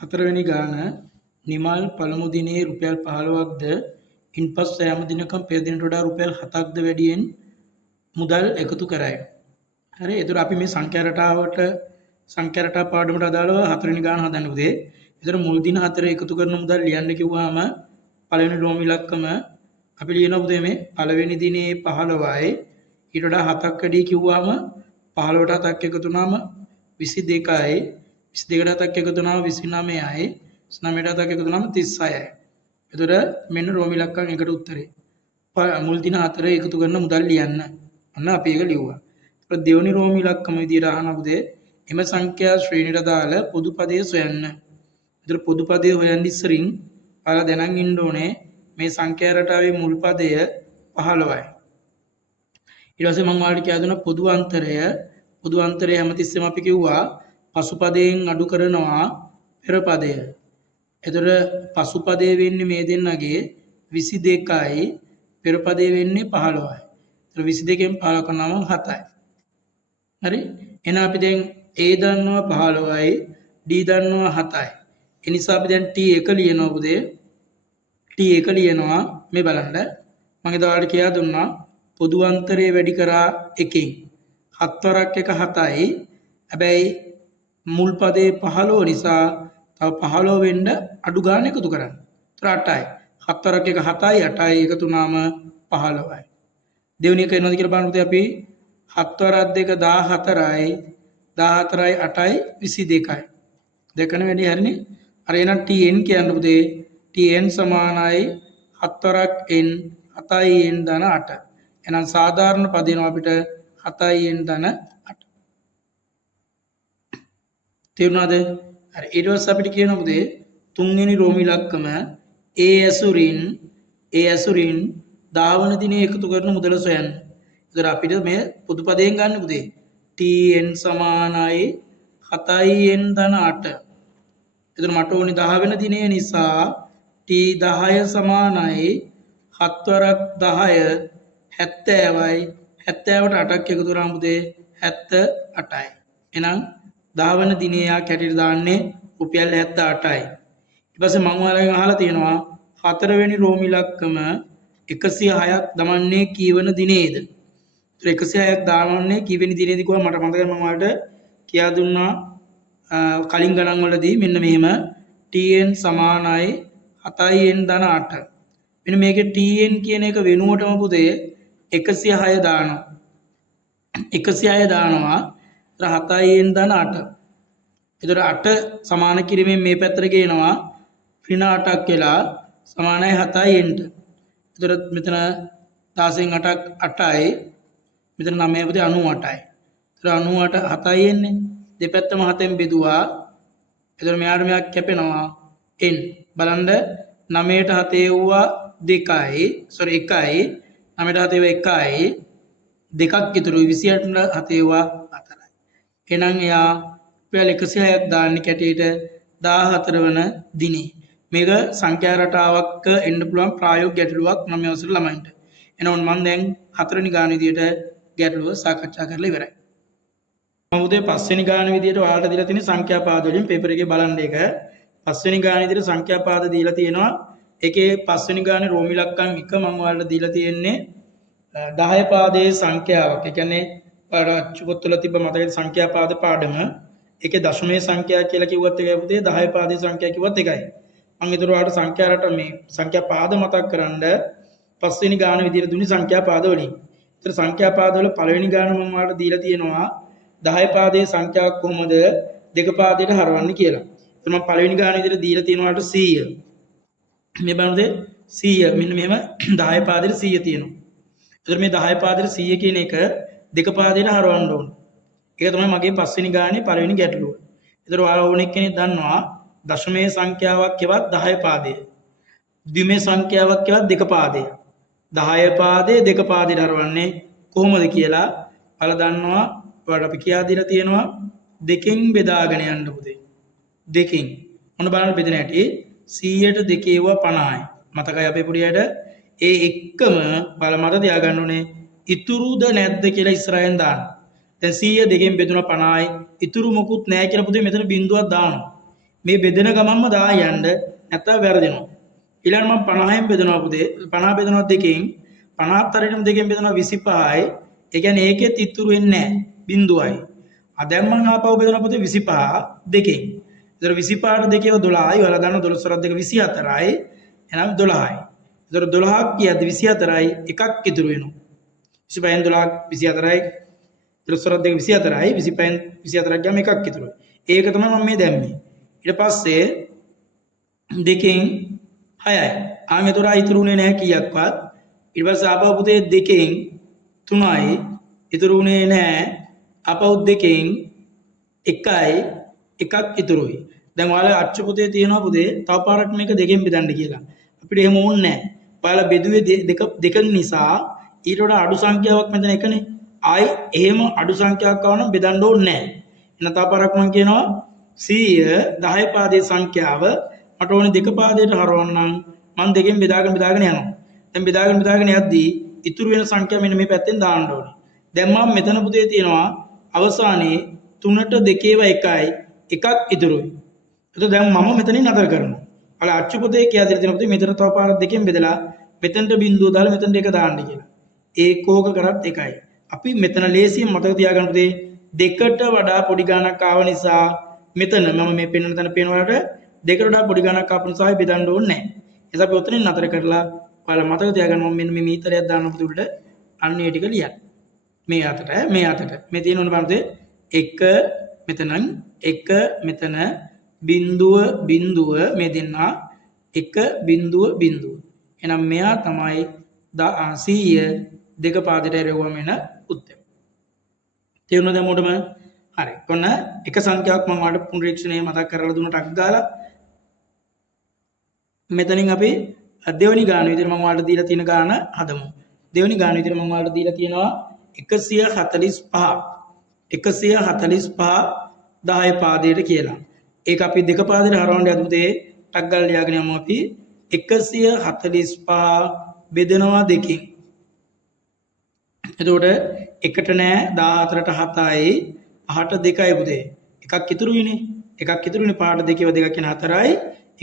හතරවෙනි ගාන නිමල් පළමු දිනේ රුපියල් 15ක්ද ඉන්පසු සෑම දිනකම පෙර දිනට වඩා රුපියල් 7ක්ද වැඩියෙන් මුදල් එකතු කරයි. හරි. ඒතර අපි මේ සංඛ්‍යා රටා පාඩමට අදාළව හතරවෙනි ගාන හදන්න උදේ. ඒතර මුල් දින 4 එකතු කරන මුදල් ලියන්න කිව්වහම පළවෙනි රෝම ඉලක්කම අපි ලියනවා උදේ මේ පළවෙනි දිනේ 15යි ඊට වඩා 7ක් වැඩි කිව්වහම 15ට 7ක් එකතු වුණාම 22යි 22ට 7ක් එකතු වුණාම 29යි 29ට 7ක් එකතු වුණාම 36යි. එතකොට මෙන්න රෝම ඉලක්කම් එකට උත්තරේ. මුල් දින 4 එකතු කරන මුදල් ලියන්න. අන්න අපි ඒක ලිව්වා. ඊට දෙවෙනි රෝම ඉලක්කම විදියට අහන උදේ එම සංඛ්‍යා ශ්‍රේණියට දාලා පොදු පදයේ සොයන්න. ඊට පොදු පදයේ හොයන්න ඉස්සරින් ඔයාලා දැනන් ඉන්න ඕනේ මේ සංඛ්‍යා රටාවේ මුල් පදය 15යි. ඊට පස්සේ මම ඔයාලට කියලා දුන්නා පොදු අන්තරය හැමතිස්සෙම අපි කිව්වා පසු පදයෙන් අඩු කරනවා පෙර පදය. එතකොට පසු පදයේ වෙන්නේ මේ දෙන්නගේ 22යි පෙර පදයේ වෙන්නේ 15යි. එතකොට 22න් 15 කරනම 7යි. හරි? එහෙනම් අපි දැන් A දන්නවා 15යි D දන්නවා 7යි. ඒ නිසා අපි දැන් T1 ලියනවා පුතේ. T1 ලියනවා මේ බලන්න. මම එදාට කියලා දුන්නා පොදු අන්තරය වැඩි කරා 1කින් 7 වරක් 1 7යි. හැබැයි මුල් පදේ 15 නිසා තව 15 වෙන්න අඩු ගන්න එකතු කරන්න. ඒතර 8යි. 7 වරක් 1 7යි 8යි එකතු වුණාම 15යි. දෙවෙනි එක එනවද කියලා බලන්න අපි 7 වරක් 2 14යි 14යි 8යි 22යි. දෙකන වැඩි හරිනේ. අර එන tn කියන්න පුතේ tn සමානයි 7 වරක් n 7යි n ධන 8. එහෙනම් සාධාරණ පද එනවා අපිට 7යි n ධන 8. තේරුණාද? හරි. ඊට පස්සේ අපිට කියනවා පුතේ තුන්වෙනි රෝම ඉලක්කම a ඇසුරින් 10 වන දිනේ එකතු කරන මුදල සොයන්න. ඒතර අපිට මේ පොදු පදයෙන් ගන්න පුතේ tn සමානයි 7යි n ධන 8. එතන මට ඕනි 10 වෙනි දිනේ නිසා t10 සමානයි 7 වරක් 10 70යි 70ට 8ක් එකතු කරාම පුතේ 78යි. එහෙනම් 10 වෙනි දිනේ යා කැටියට දාන්නේ රුපියල් 78යි. ඊට පස්සේ මම ඔයාලගෙන් අහලා තියෙනවා 4 වෙනි රෝම ඉලක්කම 106ක් දමන්නේ කීවන දිනේද? ඒතර 106ක් දාමන්නේ කීවෙනි දිනේද කිව්වා මට මතකයි මම ඔයාලට කියා දුන්නා කලින් ගණන් වලදී මෙන්න මෙහෙම tn සමානයි 7යි n ධන 8. මෙන්න මේකේ tn කියන එක වෙනුවටම පුතේ 106 දානවා. 106 දානවා. ඒතර 7යි n ධන 8. ඒතර 8 සමාන කිරීමෙන් මේ පැත්තට ගේනවා ඍණ 8ක් වෙලා සමානයි 7යි n ට. ඒතර මෙතන 10න් 8ක් 8යි. මෙතන 9 පුතේ 98යි. ඒතර 98 7යි n දෙපැත්තම 7ෙන් බෙදුවා. එතකොට මෙයාට මෙයක් කැපෙනවා n. බලන්න 9ට 7 යවුවා 2යි. 1යි. 9ට 7 1යි. දෙකක් ඉතුරුයි 28ට 7 යවුවා 4යි. එහෙනම් එයා රුපියල් 106ක් දාන්නේ කැටියට 14 වන දිනේ. මේක සංඛ්‍යා රටාවක එන්න පුළුවන් ප්‍රායෝගික ගැටලුවක් නම් මේ අවසර ළමයින්ට. එහෙනම් මම දැන් 4 වෙනි ගාන විදියට ගැටලුව සාකච්ඡා කරලා ඉවරයි. මොකද පස්වෙනි ගාන විදියට ඔයාලට දීලා තියෙන සංඛ්‍යා පාද වලින් පේපර් එකේ බලන්න එක පස්වෙනි ගාන විදියට සංඛ්‍යා පාද දීලා තියෙනවා. ඒකේ පස්වෙනි ගානේ රෝම ඉලක්කම් එක මම ඔයාලට දීලා තියෙන්නේ 10 පාදයේ සංඛ්‍යාවක්. ඒ කියන්නේ අච්චු පොත්වල තිබ්බ මතකයේ සංඛ්‍යා පාද පාඩම. ඒකේ දශමයේ සංඛ්‍යා කියලා කිව්වත් එකයි පුතේ 10 පාදයේ සංඛ්‍යා කිව්වත් එකයි. මම ඒතර ඔයාලට සංඛ්‍යා රට මේ සංඛ්‍යා පාද මතක් කරන්ඩ පස්වෙනි ගාන විදියට දුන්නේ සංඛ්‍යා පාද වලින්. ඒතර සංඛ්‍යා පාද වල පළවෙනි ගාන මම ඔයාලට දීලා තියෙනවා 10 පාදයේ සංඛ්‍යාවක් කොහොමද දෙක පාදයට හරවන්නේ කියලා. එතන මම පළවෙනි ගාන විදිහට දීලා තියෙනවාට 100. මේ බලන්නද 100 මෙන්න මෙහෙම 10 පාදයට 100 තියෙනවා. එතන මේ 10 පාදයට 100 කියන එක දෙක පාදයට හරවන්න ඕන. ඒක තමයි මගේ පස්වෙනි ගානේ පළවෙනි ගැටලුව. එතන ඔයාලා ඕන එක්කෙනෙක් දන්නවා දශමයේ සංඛ්‍යාවක් කියවත් 10 පාදය. ද්විමේ සංඛ්‍යාවක් කියවත් දෙක පාදය. 10 පාදයේ දෙක පාදයට හරවන්නේ කොහොමද කියලා ඔයාලා දන්නවා. ඔයාලට අපි කියා දීලා තියෙනවා දෙකෙන් බෙදාගෙන යන්න පුතේ. දෙකෙන්. මොන බලන්න බෙදෙන හැටි 100ට 2 ඒවා 50යි. මතකයි අපේ පුඩියට ඒ එක්කම බල මත තියාගන්න ඕනේ ඉතුරුද නැද්ද කියලා ඉස්සරහෙන් දාන්න. දැන් 100 දෙකෙන් බෙදුණා 50යි. ඉතුරු මොකුත් නැහැ කියලා පුතේ මෙතන බිඳුවක් දානවා. මේ බෙදෙන ගමන්ම 10 යන්න නැත්නම් වැරදෙනවා. ඊළඟ මම 50න් බෙදනවා පුතේ. 50 බෙදනවා දෙකෙන් 50 හතරෙන් දෙකෙන් බෙදනවා 25යි. ඒ කියන්නේ ඒකෙත් ඉතුරු වෙන්නේ නැහැ. බිඳුවයි. දැන් මම ආපහු බෙදනවා පුතේ 25 දෙකෙන්. ඒතර 25ට දෙකේව 12යි. ඔයාලා දන්නවා 12 සොරක් දෙක 24යි. එහෙනම් 12යි. ඒතර 12ක් කියද්දි 24යි එකක් ඉතුරු වෙනවා. 25න් 12ක් 24යි. 12 සොරක් දෙක 24යි. 25න් 24ක් ගියාම එකක් ඉතුරුයි. ඒක තමයි මම මේ දැම්මේ. ඊට පස්සේ දෙකෙන් 6යි. එතකොට ඉතුරුුනේ නැහැ කීයක්වත්. ඊට පස්සේ ආපහු පුතේ දෙකෙන් 3යි. ඉතුරුුනේ නැහැ. ආපහු දෙකෙන් 1යි එකක් ඉතුරුයි. දැන් ඔයාලා අච්චු පුතේ තියෙනවා පුතේ තව පාරක් මේක දෙකෙන් බෙදන්න කියලා. අපිට එහෙම ඕනේ නැහැ. ඔයාලා බෙදුවේ දෙක නිසා ඊට වඩා අඩු සංඛ්‍යාවක් මෙතන එකනේ. ආයි එහෙම අඩු සංඛ්‍යාවක් ආව නම් බෙදන්න ඕනේ නැහැ. එහෙනම් තව පාරක් මම කියනවා 100 10 පාදයේ සංඛ්‍යාව මට ඕනේ දෙක පාදයට හරවන්නම් මම දෙකෙන් බෙදාගෙන යනවා. දැන් බෙදාගෙන යද්දී ඉතුරු වෙන සංඛ්‍යාව මෙන්න මේ පැත්තෙන් දාන්න ඕනේ. දැන් මම මෙතන පුතේ තියෙනවා අවසානයේ 3ට 2ව 1යි එකක් ඉතුරුයි. එතකොට දැන් මම මෙතනින් නතර කරනවා. අර අච්චු පොතේ කියලා දෙලා තියෙනවා මෙතන තව පාරක් දෙකෙන් බෙදලා මෙතනට බිඳුව දාලා මෙතනට එක දාන්න කියලා. ඒ කෝක කරත් එකයි. අපි මෙතන ලේසියෙන් මතක තියාගන්න පුතේ දෙකට වඩා පොඩි ගණනක් ආව නිසා මෙතන මම මේ පෙන්වන තැන පේනවාට දෙකට වඩා පොඩි ගණනක් ආපු නිසා බෙදන්න ඕනේ නැහැ. එතකොට අපි උතනින් නතර කරලා ඔයාලා මතක තියාගන්න මම මෙන්න මේ මීතරයක් දාන්න පුතේ අන්න ඒ ටික ලියන්න. මේ අතට මේ තියෙන ඕන බලන්න 1 මෙතනන් 1 මෙතන බිඳුව මේ දෙන්නා 1 බිඳුව. එහෙනම් මෙයා තමයි 100 දෙක පාදයට එරෙවුවම එන උත්තර. තේරුණාද මොඩම? හරි. කොන්න එක සංඛ්‍යාවක් මම ඔයාලට පුනරීක්ෂණය මතක් කරලා දුන්නට අක් ගාලා මෙතනින් අපි දෙවෙනි ගාන විදිහට මම ඔයාලට දීලා තියෙන ගාන හදමු. දෙවෙනි ගාන විදිහට මම ඔයාලට දීලා තියෙනවා 145 10 පාදයට කියලා. ඒක අපි දෙක පාදයට හරවන්න යද්දී ටක් ගාලා ලියාගෙන යමු අපි 145 බෙදනවා දෙකෙන්. එතකොට එකට නෑ 14ට 7යි 8ට 2යි පුතේ. එකක් ඉතුරුයිනේ. පාඩ දෙකේව දෙකක් කියන 4යි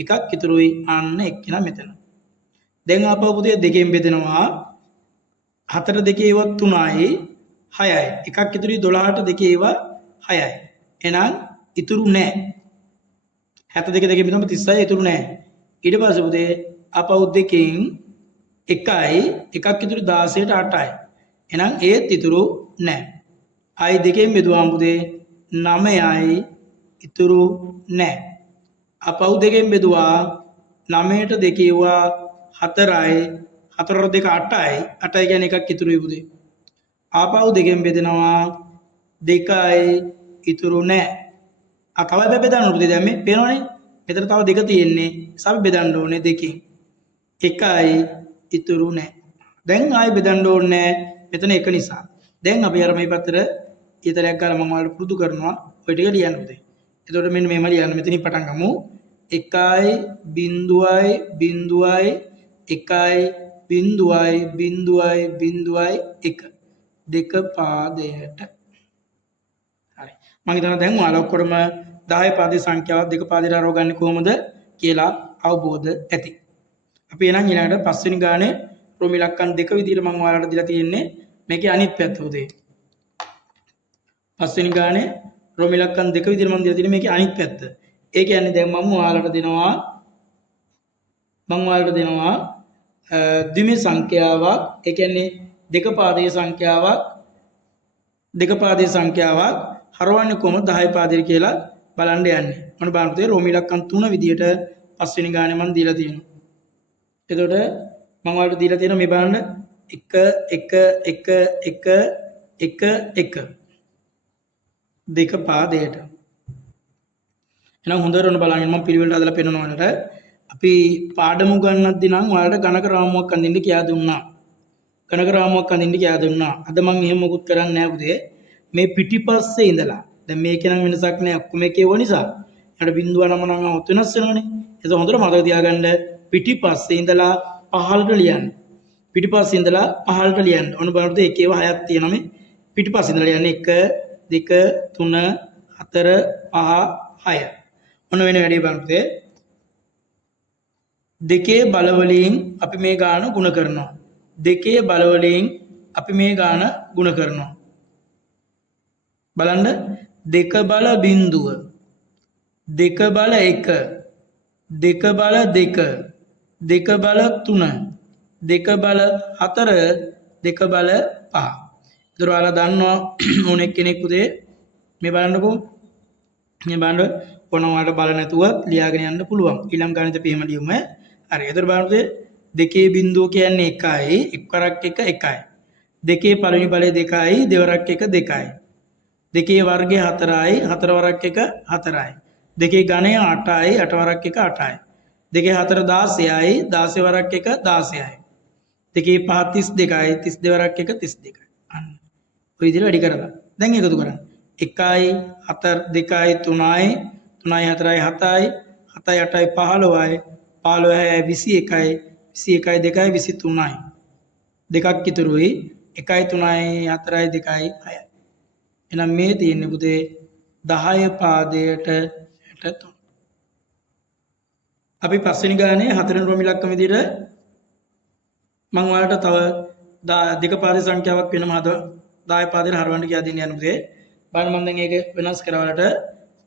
එකක් ඉතුරුයි අන්න එක්කෙනා මෙතන. දැන් ආපහු පුතේ දෙකෙන් බෙදනවා 4 දෙකේව 3යි 6යි. එකක් ඉතුරුයි 12ට දෙකේව 6යි. එහෙනම් ඉතුරු නෑ. 72 දෙකෙන් බෙදුවම 36 ඉතුරු නෑ. ඊට පස්සේ පුතේ ආපහු දෙකෙන් 1යි එකක් ඉතුරු 16ට 8යි. එහෙනම් ඒත් ඉතුරු නෑ. ආයි දෙකෙන් බෙදුවාම පුතේ 9යි ඉතුරු නෑ. ආපහු දෙකෙන් බෙදුවා 9ට දෙකේවා 4යි 4ට 2 8යි 8යි කියන්නේ එකක් ඉතුරුයි පුතේ. ආපහු දෙකෙන් බෙදනවා 2යි ඉතුරු නෑ. තව බෙදන්න පුතේ දැන් මේ පේනවනේ. මෙතන තව දෙක තියෙන්නේ. අපි බෙදන්න ඕනේ දෙකෙන්. 1යි ඉතුරු නෑ. දැන් ආයි බෙදන්න ඕනේ මෙතන එක නිසා. දැන් අපි අර මේ පැත්තට ඊතරයක් ගාලා මම ඔයාලට පුරුදු කරනවා. ඔය ටික ලියන්න පුතේ. එතකොට මෙන්න මේම ලියන්න මෙතනින් පටන් ගමු. 1යි බිඳුවයි 1 දෙක පාදයට. හරි. මම හිතනවා දැන් ඔයාලා ඔක්කොම 10 පාදේ සංඛ්‍යාව දෙක පාදයට අරවගන්නේ කොහොමද කියලා අවබෝධ ඇති. අපි එහෙනම් ඊළඟට පස්වෙනි ගානේ රෝම ඉලක්කම් දෙක විදිහට මම ඔයාලට දීලා තියෙන්නේ. මේකේ අනිත් පැත්ත උදේ. පස්වෙනි ගානේ රෝම ඉලක්කම් දෙක විදිහට මම දීලා තියෙන්නේ මේකේ අනිත් පැත්ත. ඒ කියන්නේ දැන් මම ඔයාලට දෙනවා ද්විම සංඛ්‍යාවක්. ඒ කියන්නේ දෙක පාදයේ සංඛ්‍යාවක් හරවන්නේ කොහොමද 10 පාදයට කියලා බලන්න යන්නේ. මම බලන්න පුතේ රෝම ඉලක්කම් 3 විදිහට පස්වෙනි ගානේ මම දීලා තියෙනවා. එතකොට මම ඔයාලට දීලා තියෙනවා මේ බලන්න 1 දෙක පාදයට. එහෙනම් හොඳට ඔන්න බලන්න මම පිළිවෙලට හදලා පෙන්නනවා වලට අපි පාඩම ගන්නද්දී නම් ඔයාලට ගණක රාමුවක් අඳින්න කියා දුන්නා. අද මම එහෙම මොකුත් කරන්නේ නැහැ පුතේ. මේ පිටිපස්සේ ඉඳලා දැන් මේකේ නම් වෙනසක් නැහැ ඔක්කොම එකේ වුණ නිසා. ඊට බිඳුව නම නම් වෙනස් වෙනවනේ. ඒක හොඳට මතක තියාගන්න පිටිපස්සේ ඉඳලා පහළට ලියන්න. ඔන්න බලන්න එකේව 6ක් තියෙනවා මේ පිටිපස්සේ ඉඳලා ලියන්නේ 1 2 3 4 5 6. ඔන්න වෙන වැඩේ බලන්න. දෙකේ බලවලින් අපි මේ ගාන ගුණ කරනවා. දෙකේ බලවලින් අපි මේ ගාන ගුණ කරනවා. බලන්න දෙක බල බිඳුව, දෙක බල එක, දෙක බල දෙක, දෙක බල තුන, දෙක බල හතර, දෙක බල පහ. ඒතර ඔයාලා දන්නවා ඕනෙක් කෙනෙක් උදේ මේ බලන්නකෝ. මේ බලන්න ඕනවාට බල නැතුව ලියාගෙන යන්න පුළුවන්. ඊළඟ ගණිත පිළිම ලියමු. හරි. ඒතර බලන්න දෙකේ බිඳුව කියන්නේ 1යි, එක්වරක් 1 1යි. දෙකේ පළවෙනි බලය 2යි, දෙවරක් 1 2යි. දෙකේ වර්ගය 4යි, හතර වරක් 1 4යි. දෙකේ ඝනය 8යි, 8 වරක් 1 8යි. දෙකේ 4 16යි, 16 වරක් 1 16යි. දෙකේ 5 32යි, 32 වරක් 1 32යි. අන්න ඔය විදිහට වැඩි කරලා. දැන් එකතු කරන්න. 1යි 4 2යි 3යි 3යි 4යි 7යි 7යි 8යි 15යි 15යි 21යි 21යි 2යි 23යි. දෙකක් ඉතුරුයි. 1යි 3යි 4යි 2යි 6යි. එහෙනම් මේ තියෙන්නේ පුතේ 10 පාදයට 63. අපි පස්වෙනි ගානේ හතරෙන් රෝම ඉලක්කම විදිහට මම ඔයාලට තව දෙක පාදේ සංඛ්‍යාවක් වෙනම 10 පාදයට හරවන්න කියලා දෙන්න යන පුතේ. බලන්න මම දැන් ඒක වෙනස් කරවලට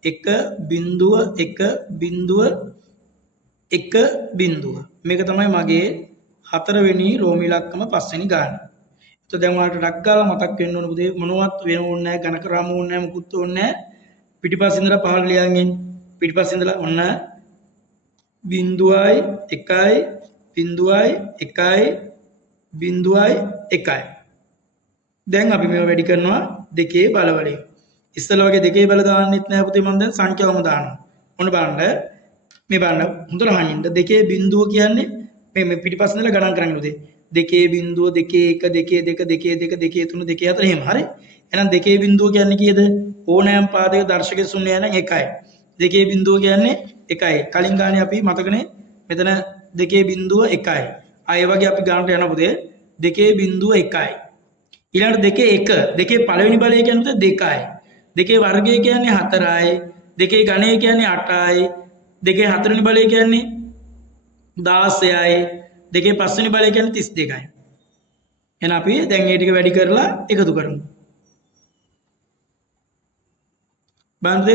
1.1.1 මේක තමයි මගේ හතරවෙනි රෝම ඉලක්කම පස්වෙනි ගාන. එතකොට දැන් ඔයාලට ඩක් ගාලා මතක් වෙන්න ඕන පුතේ මොනවත් වෙන ඕනේ නැහැ ඝන කරාම ඕනේ නැහැ මුකුත් ඕනේ නැහැ. පිටිපස්සේ ඉඳලා පහළ ලියන් එන්න. පිටිපස්සේ ඉඳලා ඔන්න 0යි 1යි 0යි 1යි 0යි 1යි. දැන් අපි මේව වැඩි කරනවා දෙකේ බලවලින්. ඉස්සෙල්ලා වගේ දෙකේ බල දාන්නෙත් නෑ පුතේ මම දැන් සංඛ්‍යාවම දානවා. ඔන්න බලන්න මේ බලන්න හොඳට අහන්න. දෙකේ බිඳුව කියන්නේ මේ පිටිපස්සේ ඉඳලා ගණන් කරන්න පුතේ. දෙකේ බිඳුව දෙකේ 1 දෙකේ 2 දෙකේ 2 දෙකේ 3 දෙකේ 4 එහෙම හරි. එහෙනම් දෙකේ බිඳුව කියන්නේ කීයද? ඕනෑම පාදයක දර්ශකයේ ශුන්‍යය නම් 1යි. දෙකේ බිඳුව කියන්නේ 1යි. කලින් ගානේ අපි මතකනේ මෙතන දෙකේ බිඳුව 1යි. ආයෙ වගේ අපි ගන්නට යන පුතේ දෙකේ බිඳුව 1යි. ඊළඟට දෙකේ 1 දෙකේ පළවෙනි බලය කියන්නේ 2යි. දෙකේ වර්ගය කියන්නේ 4යි. දෙකේ ඝනය කියන්නේ 8යි. දෙකේ හතරවෙනි බලය කියන්නේ 16යි. දෙකේ පස්වෙනි බලය කියන්නේ 32යි. එහෙනම් අපි දැන් මේ ටික වැඩි කරලා එකතු කරමු. බලන්න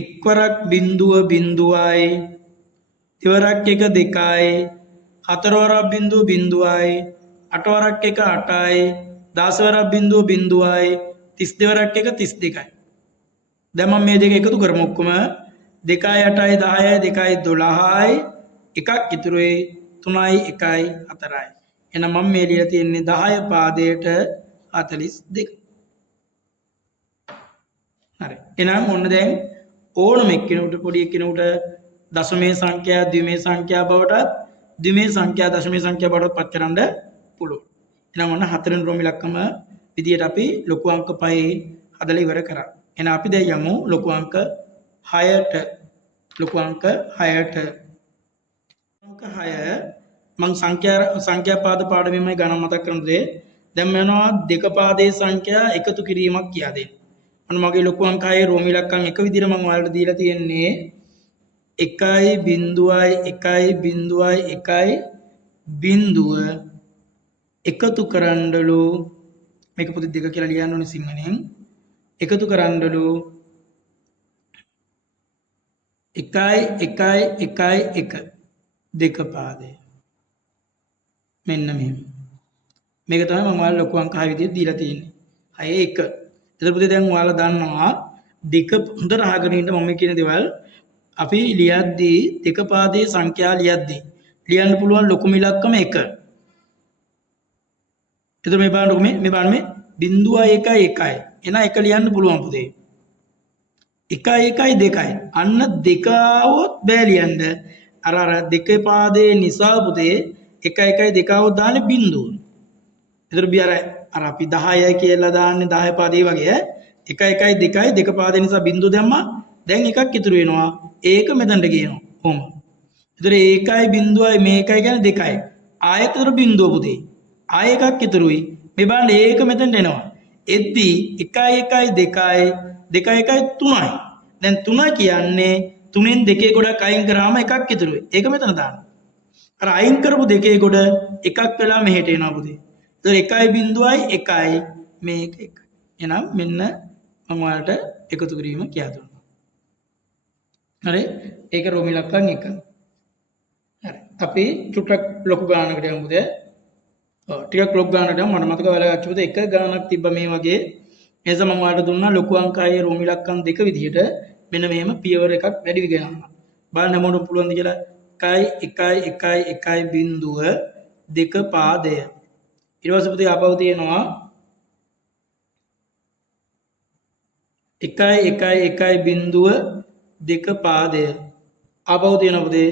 එක්වරක් බිඳුව බිඳුවයි, දෙවරක් 1 2යි, හතරවරක් බිඳුව බිඳුවයි, අටවරක් 1 8යි, 10 වරක් බිඳුව බිඳුවයි, 32 වරක් 1 32යි. දැන් මම මේ දෙක එකතු කරමු ඔක්කොම 2යි 8යි 10යි 2යි 12යි එකක් ඉතුරුයි 3යි 1යි 4යි. එහෙනම් මම මේ ලියලා තියෙන්නේ 10 පාදයට 42. හරි. එහෙනම් ඔන්න දැන් ඕනම එක්කෙනෙකුට පොඩි එක්කෙනෙකුට දශමයේ සංඛ්‍යා ද්විමේ සංඛ්‍යා බවට ද්විමේ සංඛ්‍යා දශමයේ සංඛ්‍යා බවට පත් කරන්න පුළුවන්. එහෙනම් ඔන්න හතරෙන් රෝම ඉලක්කම විදියට අපි ලොකු අංක 5 හදලා ඉවර කරා. එහෙනම් අපි දැන් යමු ලොකු අංක 6ට. ලොකු අංක 6ට. අංක 6 මම සංඛ්‍යා පාද පාඩමෙමයි ගණන් මතක් කරන්නේ. දැන් යනවා දෙක පාදයේ සංඛ්‍යා එකතු කිරීමක් කියා දෙන්න. අන්න මගේ ලොකු අංක 6 රෝම ඉලක්කම් එක විදියට මම ඔයාලට දීලා තියෙන්නේ 1.1.1 එකතු කරන්නලු මේක පොඩි දෙක කියලා ලියන්න ඕනේ සිංහලෙන්. එකතු කරන්නලු 1.1.1 දෙක පාදේ. මෙන්න මෙහෙම. මේක තමයි මම ඔයාලට ලොකු අංක 6 විදියට දීලා තියෙන්නේ. 6 1. එතකොට දැන් ඔයාලා දන්නවා දෙක හොඳට අහගෙන ඉන්න මම කියන දේවල් අපි ලියද්දී දෙක පාදයේ සංඛ්‍යා ලියද්දී ලියන්න පුළුවන් ලොකුම ඉලක්කම 1. එතකොට මේ බලන්නකො මේ බලන්න මේ 0.1 එන 1 ලියන්න පුළුවන් පුතේ. 1 1 2යි. අන්න දෙක આવොත් බෑ ලියන්න. අර දෙකේ පාදයේ නිසා පුතේ 1 1 2 આવොත් දාන්නේ බිඳුව. එතකොට බි අර අපි 10 කියලා දාන්නේ 10 පාදේ වගේ 1 1 2යි දෙක පාදේ නිසා බිඳුව දැම්මා. දැන් එකක් ඉතුරු වෙනවා. ඒක මෙතනට ගේනවා. කොහොම. එතකොට ඒකයි බිඳුවයි මේකයි කියන්නේ 2යි. ආයෙත් උතර බිඳුව පුතේ. ආයෙ එකක් ඉතුරුයි. මේ බලන්න ඒක මෙතනට එනවා. එද්දි 1 1 2යි 2 1 3යි. දැන් 3 කියන්නේ 3න් 2 ගොඩක් අයින් කරාම එකක් ඉතුරු වෙයි. ඒක මෙතන දාන්න. අර අයින් කරපු 2 ගොඩ එකක් වෙලා මෙහෙට එනවා පුතේ. ඒතර 1.1යි මේක 1. එහෙනම් මෙන්න මම ඔයාලට එකතු කිරීම කියලා දුන්නා. හරි? ඒක රෝමි ඉලක්කම් 1. හරි. අපි චුට්ටක් ලොකු ගානකට යමු පුතේ. ඔව් ටිකක් ලොකු ගානකට යමු. මට මතක ඔයාලා ගච්ඡ පුතේ එක ගානක් තිබ්බ මේ වගේ. එනිසා මම ඔයාලට දුන්නා ලොකු අංකයේ රෝමි ඉලක්කම් 2 විදිහට මෙන්න මෙහෙම පියවර එකක් වැඩි වෙගෙන යනවා. බලන්න හැමෝටම පුළුවන්ද කියලා 1 බිංදුව 2 පාදය. ඊට පස්සේ පුතේ ආපහු තියෙනවා 1 බිංදුව 2 පාදය. ආපහු තියෙනවා පුතේ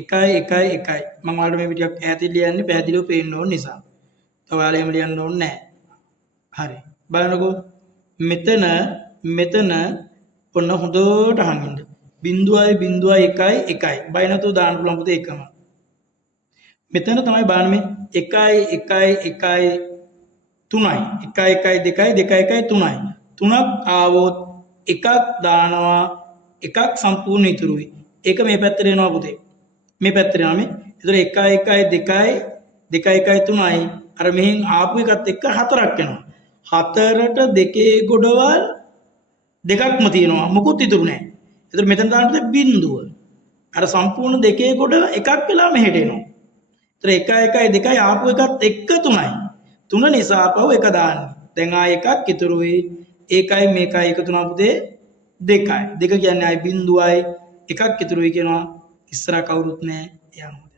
1 මම ඔයාලට මේ විදිහට ඈතින් ලියන්නේ පැහැදිලිව පේන්න ඕන නිසා. ඔයාලා එහෙම ලියන්න ඕනේ නැහැ. හරි. බලන්නකෝ මෙතන ඔන්න හොඳට අහන් ඉන්න. බිංදුවයි 1. බය නැතුව දාන්න පුළුවන් පුතේ එකම. මෙතන තමයි බලන්න මේ 1 3යි. 1 2 3යි. තුනක් ආවොත් එකක් දානවා එකක් සම්පූර්ණ ඉතුරුයි. ඒක මේ පැත්තට එනවා පුතේ. මේ පැත්තට යනවා මේ. ඒතර 1 3යි. අර මෙහෙන් ආපු එකත් එක්ක 4ක් එනවා. 4ට 2 ගොඩවල් දෙකක්ම තියෙනවා. මොකුත් ඉතුරු නැහැ. ඒතර මෙතන දාන්න බිංදුව. අර සම්පූර්ණ 2 ගොඩ එකක් වෙලා මෙහෙට එනවා. ඒතර 1 ආපු එකත් එක්ක 3යි. 3 නිසා ආපහු 1 දාන්නේ. දැන් ආයෙ එකක් ඉතුරුයි. ඒකයි මේකයි එකතු වුණා පුතේ 2යි. 2 කියන්නේ ආයි බිංදුවයි එකක් ඉතුරුයි කියනවා. ඉස්සරහ කවුරුත් නැහැ. යනවා.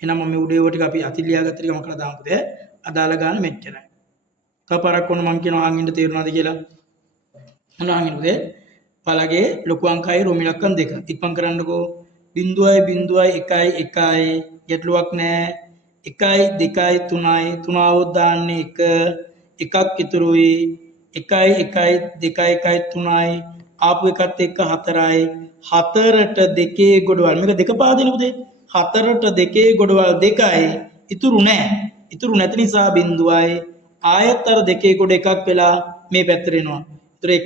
එහෙනම් මම මේ උඩේ ටික අපි අතින් ලියාගත්ත ටික මම කරලා දාමු පුතේ. අදාළ ගාන මෙච්චරයි. තවපාරක් ඔන්න මම කියනවා අහන් ඉන්න තේරුණාද කියලා. මොන අහන් ඉන්නද? ඔයාලගේ ලොකු අංකයි රෝමි ඉලක්කම් 2. ඉක්මන් කරන්නකෝ. බිංදුවයි 1 ගැටලුවක් නැහැ. 1 2 3යි. 3 આવොත් දාන්නේ 1. එකක් ඉතුරුයි. 1 3යි. ආපු එකත් එක්ක 4යි. 4ට 2 ගොඩවල් මේක දෙක පාදිනේ පුතේ. 4ට 2 ගොඩවල් 2යි. ඉතුරු නැහැ. ඉතුරු නැති නිසා බිංදුවයි ආයෙත් අර 2 ගොඩ එකක් වෙලා මේ පැත්තට එනවා. ඒතර 1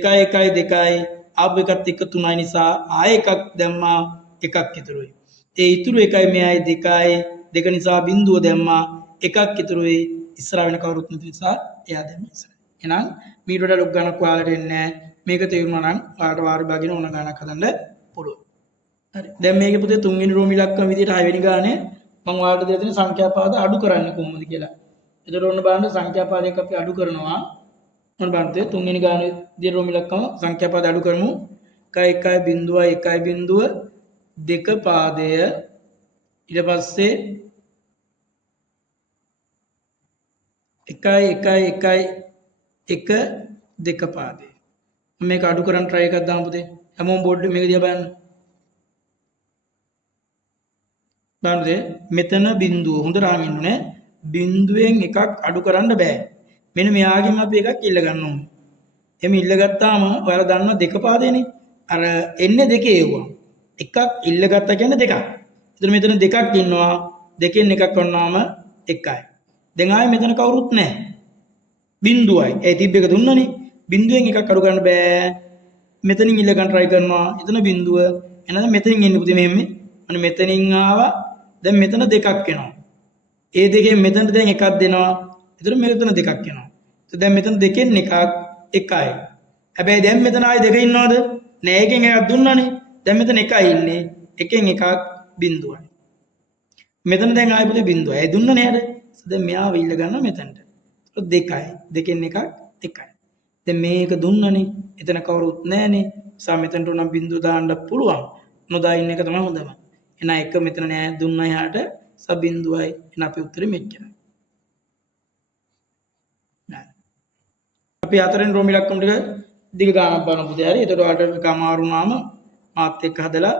ආපු එකත් එක්ක 3යි නිසා ආයෙ එකක් දැම්මා එකක් ඉතුරුයි. ඒ ඉතුරු එකයි මෙයයි 2යි 2 නිසා බිංදුව දැම්මා එකක් ඉතුරුයි. ඉස්සර වෙන කවුරුත් නැති නිසා එයා දැම්ම ඉස්සර. එහෙනම් මීට වඩා ලොකු ගණක් ඔයාලට එන්නේ නැහැ. මේක තේරුණා නම් ඔයාලට වාර භාගින ඕන ගණක් හදන්න පුළුවන්. හරි. දැන් මේකේ පුතේ තුන්වෙනි රෝමි ඉලක්කම විදිහට 6 වෙනි ගානේ මම ඔයාලට දෙලා තියෙන සංඛ්‍යාපාද අඩු කරන්න කොහොමද කියලා. එතකොට ඔන්න බලන්න සංඛ්‍යාපාදයක් අපි අඩු කරනවා. ඔන්න බලන්න තුන්වෙනි ගානේ විදිහට රෝමි ඉලක්කම සංඛ්‍යාපාද අඩු කරමු. 1 බිංදුව 2 පාදය ඊට පස්සේ 1 2 පාදය. මේක අඩු කරන්න try එකක් දාමු පුතේ. හැමෝම බෝඩ් මේක දිහා බලන්න. බලන්න මෙතන බිංදුව හොඳට අහන් ඉන්න ඕනේ. බිංදුවෙන් එකක් අඩු කරන්න බෑ. මෙන්න මෙයාගෙන් අපි එකක් ඉල්ල ගන්න ඕනේ. එමෙ ඉල්ල ගත්තාම ඔයාලා දන්නවා 2 පාදේනේ. අර එන්නේ 2 ඒවා. එකක් ඉල්ල ගත්තා කියන්නේ 2ක්. ඒතර මෙතන 2ක් ඉන්නවා. දෙකෙන් එකක් වුණාම 1යි. දැන් ආයේ මෙතන කවුරුත් නැහැ. බිංදුවයි. ඒ තිබ්බ එක දුන්නනේ. බිංදුවෙන් එකක් අඩු කරන්න බෑ. මෙතනින් ඉල්ල ගන්න try කරනවා. එතන බිංදුව. එහෙනම් මෙතනින් එන්න පුතේ මෙහෙම. අන්න මෙතනින් ආවා. දැන් මෙතන 2ක් එනවා. ඒ දෙකෙන් මෙතනට දැන් එකක් දෙනවා. ඒතර මෙතන 2ක් එනවා. දැන් මෙතන දෙකෙන් එකක් 1යි. හැබැයි දැන් මෙතන ආයේ 2 ඉන්නවද? නෑ එකෙන් එකක් දුන්නානේ. දැන් මෙතන 1යි ඉන්නේ. එකෙන් එකක් බිංදුවයි. මෙතන දැන් ආයේ පුතේ බිංදුවයි. ඒ දුන්නනේ නේද? දැන් මෙයාව ඉල්ල ගන්නවා මෙතනට. 2යි. දෙකෙන් එකක් 1යි. දැන් මේක දුන්නනේ. එතන කවුරුත් නැහනේ. සා මෙතනට උනම් බිංදුව දාන්න පුළුවන්. නොදා ඉන්න එක තමයි හොඳම. එහෙනම් එක මෙතන නෑ දුන්නා යාට සා බිංදුවයි. එහෙනම් අපේ උත්තරේ මෙච්චරයි. නෑ. අපි හතරෙන් රෝමි ඉලක්කම් ටික දිග ගානක් බලමු පුතේ. හරි. එතකොට ඔයාලට එක අමාරු වුණාම මාත් එක්ක හදලා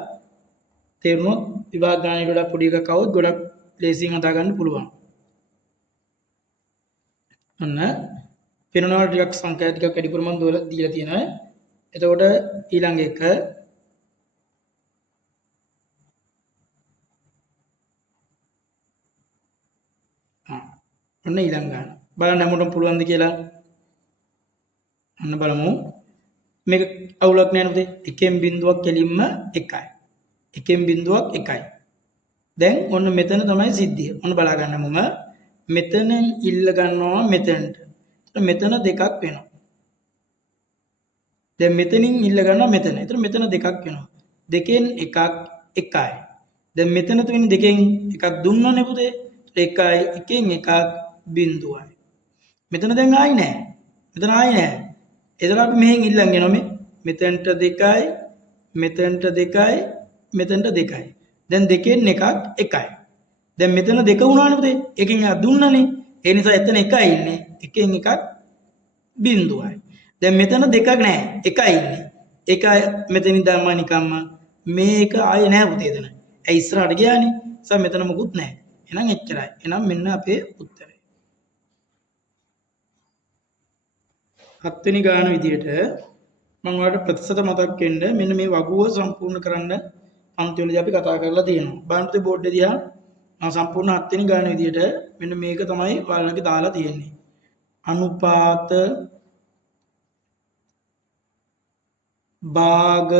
තේරුණොත් විභාග ගානට වඩා පොඩි එකක් આવොත් ගොඩක් ලේසියෙන් හදා ගන්න පුළුවන්. ඔන්න පේනවා ටිකක් සංඛ්‍යා ටිකක් වැඩිපුර මම දීලා තියෙනවා. එතකොට ඊළඟ එක ඔන්න ඊළඟ ගන්න. බලන්න හැමෝටම පුළුවන්ද කියලා. ඔන්න බලමු. මේක අවුලක් නෑ නේද? එකෙන් බිංදුවක් කෙලින්ම 1යි. එකෙන් බිඳුවක් එකයි. දැන් ඔන්න මෙතන තමයි සිද්ධිය. ඔන්න බලා ගන්න මම මෙතනින් ඉල්ල ගන්නවා මෙතනට. මෙතන දෙකක් වෙනවා. දැන් මෙතනින් ඉල්ල ගන්නවා මෙතන. ඒතර මෙතන දෙකක් වෙනවා. දෙකෙන් එකක් එකයි. දැන් මෙතන තුනේ දෙකෙන් එකක් දුන්නනේ පුතේ. එකයි එකෙන් එකක් බිඳුවයි. මෙතන දැන් ආයි නැහැ. මෙතන ආයි නැහැ. ඒතර අපි මෙහෙන් ඉල්ලන් යනවා මෙතනට දෙකයි මෙතනට දෙකයි මෙතනට දෙකයි. දැන් දෙකෙන් එකක් එකයි. දැන් මෙතන දෙක වුණානේ පුතේ. එකෙන් එකක් දුන්නනේ. ඒ නිසා එතන එකයි ඉන්නේ. එකෙන් එකක් බිඳුවයි. දැන් මෙතන දෙකක් නැහැ. එකයි ඉන්නේ. එකයි මෙතනින් දැම්ම නිකම්ම මේක ආයේ නැහැ පුතේ එතන. ඒ ඉස්සරහට ගියානේ. නිසා මෙතන මොකුත් නැහැ. එහෙනම් එච්චරයි. එහෙනම් මෙන්න අපේ උත්තරය. හත්වෙනි ගාන විදියට මම ඔයාලට ප්‍රතිශත මතක් වෙන්න මෙන්න මේ වගුව සම්පූර්ණ කරන්න පන්ති වලදී අපි කතා කරලා තියෙනවා. බලන්න බෝඩ් එක දිහා මම සම්පූර්ණ හත්වෙනි ගාන විදියට මෙන්න මේක තමයි ඔයාලගේ දාලා තියෙන්නේ. අනුපාත භාග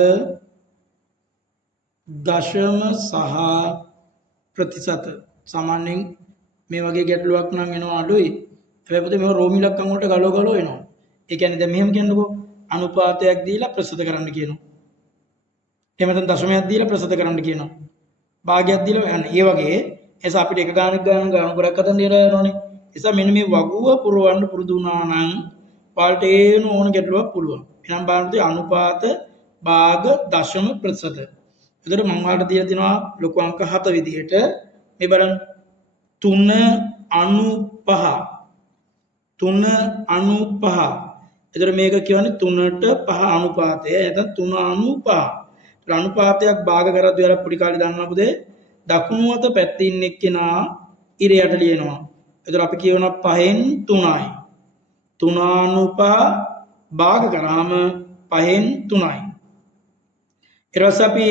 දශම සහ ප්‍රතිශත සාමාන්‍යයෙන් මේ වගේ ගැටලුවක් නම් එනවා අඩුයි. හැබැයි පුතේ මේව රෝම ඉලක්කම් වලට ගලව එනවා. ඒ කියන්නේ දැන් මෙහෙම කියන්නකෝ අනුපාතයක් දීලා ප්‍රතිශත කරන්න කියනවා. එහෙම නැත්නම් දශමයක් දීලා ප්‍රතිශත කරන්න කියනවා. භාගයක් දීලා යන්නේ. ඒ වගේ එස අපිට එක ගානක් ගාන ගොඩක් අතන දීලා යනෝනේ. එසා මෙන්න මේ වගුව පුරවන්න පුරුදු වුණා නම් පාල්ට ඒන ඕන ගැටලුවක් පුළුවන්. එහෙනම් බලන්න අනුපාත භාග දශම ප්‍රතිශත. එතකොට මම ඔයාලට දීලා තිනවා ලොකු අංක 7 විදිහට මේ බලන්න 3.95 3.95. එතකොට මේක කියන්නේ 3ට 5 අනුපාතය. නැත්නම් 3.95. අනුපාතයක් භාග කරද්දී ඔයාලා පොඩි කාලේ දන්නවා පුතේ දකුණු අත පැත්තේ ඉන්න එක්කෙනා ඉරයට ලියනවා. එතකොට අපි කියනවා 5න් 3යි. 3.95 භාග කරාම 5න් 3යි. ඊට පස්සේ අපි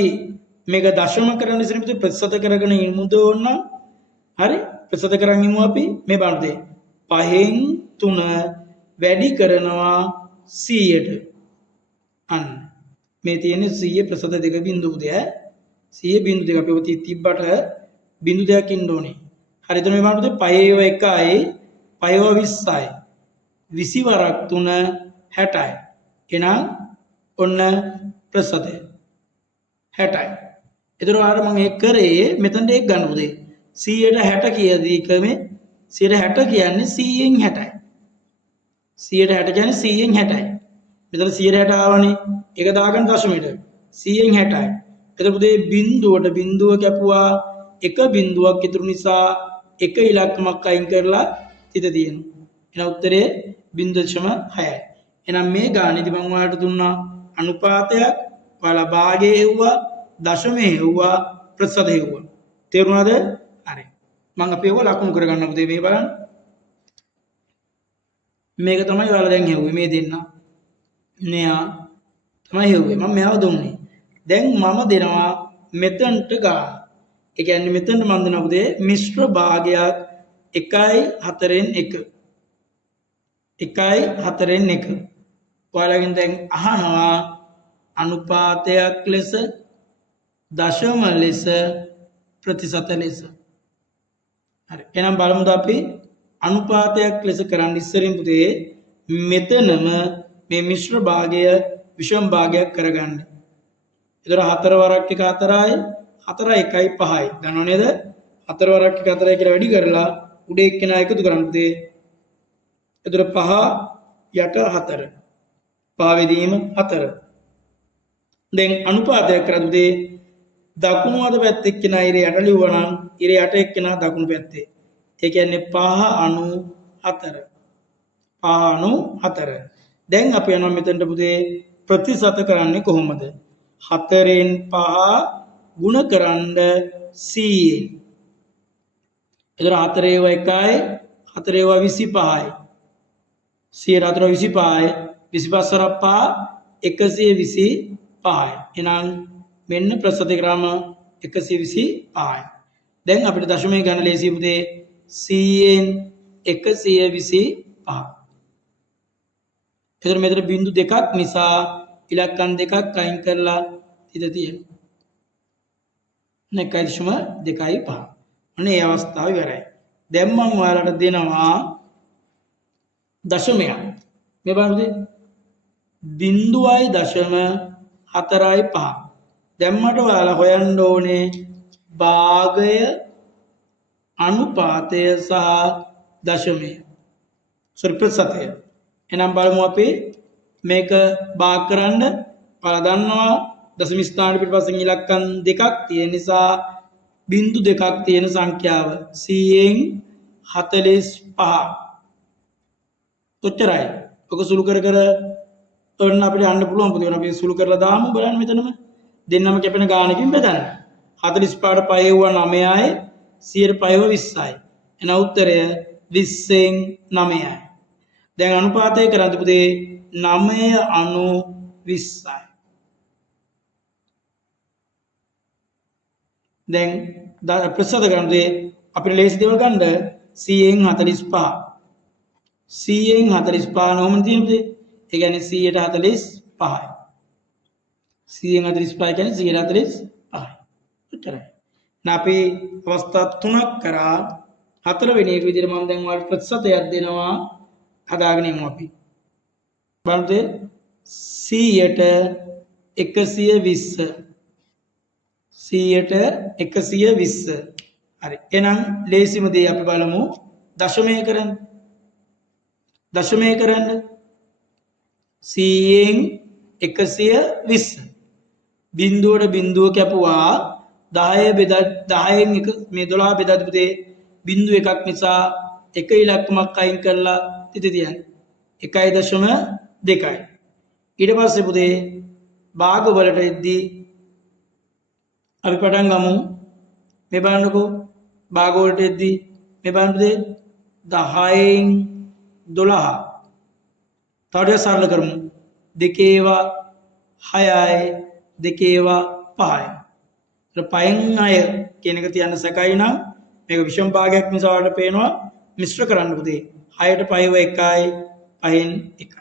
මේක දශම කරන්න ඉස්සෙල්ලා පුතේ ප්‍රතිශත කරගෙන ඉමු දෝන්න. හරි? ප්‍රතිශත කරන් ඉමු අපි මේ බලන්න. 5න් 3 වැඩි කරනවා 100ට. අන්න මේ තියෙන්නේ 100 ප්‍රතිශත දෙක බිඳුව දෙය. 100 බිඳු දෙක අපි ඔතන තිබ්බට බිඳු දෙකක් ඉන්න ඕනේ. හරි එතන මේ බලන්න 5ව 1යි 5ව 20යි. 20 වරක් 3 60යි. එහෙනම් ඔන්න ප්‍රතිශතය 60යි. එතකොට ආර මම ඒක කරේ මෙතනට ඒක ගන්න පුතේ. 100ට 60 කියදී ක්‍රමේ 160 කියන්නේ 100න් 60යි. 160 කියන්නේ 100න් 60යි. මෙතන 160 ආවනේ. ඒක දාගන්න දශමයට. 100න් 60යි. එතකොට පුතේ බිඳුව කැපුවා එක බිඳුවක් ඉතුරු නිසා එක ඉලක්කමක් අයින් කරලා තිත තියෙනවා. එහෙනම් උත්තරේ 0.6යි. එහෙනම් මේ ගානේදී මම ඔයාලට දුන්නා අනුපාතයක් ඔයාලා භාගයේ හෙව්වා දශමයේ හෙව්වා ප්‍රතිශත හෙව්වා. තේරුණාද? හරි. මම අපේව ලකුණු කරගන්න පුතේ මේ බලන්න. මේක තමයි ඔයාලා දැන් හෙව්වේ මේ දෙන්න. මෙයා තමයි හෙව්වේ. මම මෙයාව දුන්නේ. දැන් මම දෙනවා මෙතනට ගාන. ඒ කියන්නේ මෙතනට මම දෙනවා පුතේ මිශ්‍ර භාගයක් 1/4න් 1. 1/4න් 1. ඔයාලගෙන් දැන් අහනවා අනුපාතයක් ලෙස දශම ලෙස ප්‍රතිශත ලෙස. හරි. එහෙනම් බලමුද අපි අනුපාතයක් ලෙස කරන්න ඉස්සරින් පුතේ මෙතනම මේ මිශ්‍ර භාගය විෂම භාගයක් කරගන්න. ඒතර 4 වරක් 1 4යි 4 1යි 5යි. දන්නව නේද? 4 වරක් 1 4යි කියලා වැඩි කරලා උඩ එක්කෙනා එකතු කරන්න පුතේ. ඒතර 5 යට 4. 5 වෙදීම 4. දැන් අනුපාතයක් කරද්දී පුතේ දකුණු අත පැත්තේ එක්කෙනා ඉර යට ලිව්වා නම් ඉර යට එක්කෙනා දකුණු පැත්තේ. ඒ කියන්නේ 5/4. 5/4. දැන් අපි යනවා මෙතනට පුතේ ප්‍රතිශත කරන්නේ කොහොමද? 4න් 5 ගුණ කරන්න 100න්. එතන 4 ඒවා 1යි 4 ඒවා 25යි. 104 25යි 25 වරක් 5 125යි. එහෙනම් මෙන්න ප්‍රතිශත ග්‍රාම 125යි. දැන් අපිට දශමයේ ගන්න ලේසි පුතේ 100න් 125. එතන මෙතන බිංදු දෙකක් නිසා ඉලක්කම් දෙකක් අයින් කරලා ඉඳ තියෙනවා. 1.25. අනේ ඒ අවස්ථාව ඉවරයි. දැන් මම ඔයාලට දෙනවා දශමයක්. මේ බලන්න 0.45. දැන් මට ඔයාලා හොයන්න ඕනේ භාගය, අනුපාතය සහ දශමය. ප්‍රතිශතය. එහෙනම් බලමු අපි මේක භාග කරන්න. ඔයාලා දන්නවා දශම ස්ථාන පිටපස්සෙන් ඉලක්කම් දෙකක් තියෙන නිසා බිංදු දෙකක් තියෙන සංඛ්‍යාව 145. ඔච්චරයි. ඔක සුළු කර කර ඔන්න අපිට යන්න පුළුවන්. පුතේ අපි සුළු කරලා දාමු බලන්න මෙතනම. දෙන්නම කැපෙන ගානකින් බෙදන්න. 45ට 5 වුණා 9යි 100ට 5 20යි. එහෙනම් උත්තරය 20න් 9යි. දැන් අනුපාතය කරද්දී පුතේ 9 අනු 20යි. දැන් ප්‍රතිශත ගන්නදී අපිට ලේසි දේවල් ගන්න 100න් 45. 100න් 45 නොවම තියෙන්නේ. ඒ කියන්නේ 100ට 45යි. 100න් 45 කියන්නේ 145යි. උත්තරයි. අපි අවස්ථා තුනක් කරා. හතරවෙනි එක විදිහට මම දැන් ඔයාලට ප්‍රතිශතයක් දෙනවා. හදාගෙන යමු අපි. බලන්න 100ට 120. 100ට 120. හරි. එහෙනම් ලේසිම දේ අපි බලමු දශමය කරන්න. දශමය කරන්න 100න් 120. බිංදුවට බිංදුව කැපුවා 10 10න් 1 මේ 12 බෙදද්දී පුතේ බිංදුව එකක් නිසා එක ඉලක්කමක් අයින් කරලා තිතේ තියන්නේ 1.2යි. ඊට පස්සේ පුතේ භාග වලට එද්දී අපි පටන් ගමු. මේ බලන්නකෝ භාග වලට එද්දී මේ බලන්න පුතේ 10න් 12. තව සරල කරමු. 2 6යි 2 5යි. පයෙන් අය කියන එක තියන්න සැකයි නම් මේක විෂම භාගයක් නිසා වලට පේනවා මිශ්‍ර කරන්න පුතේ 6ට 5 1යි 5න් 1යි.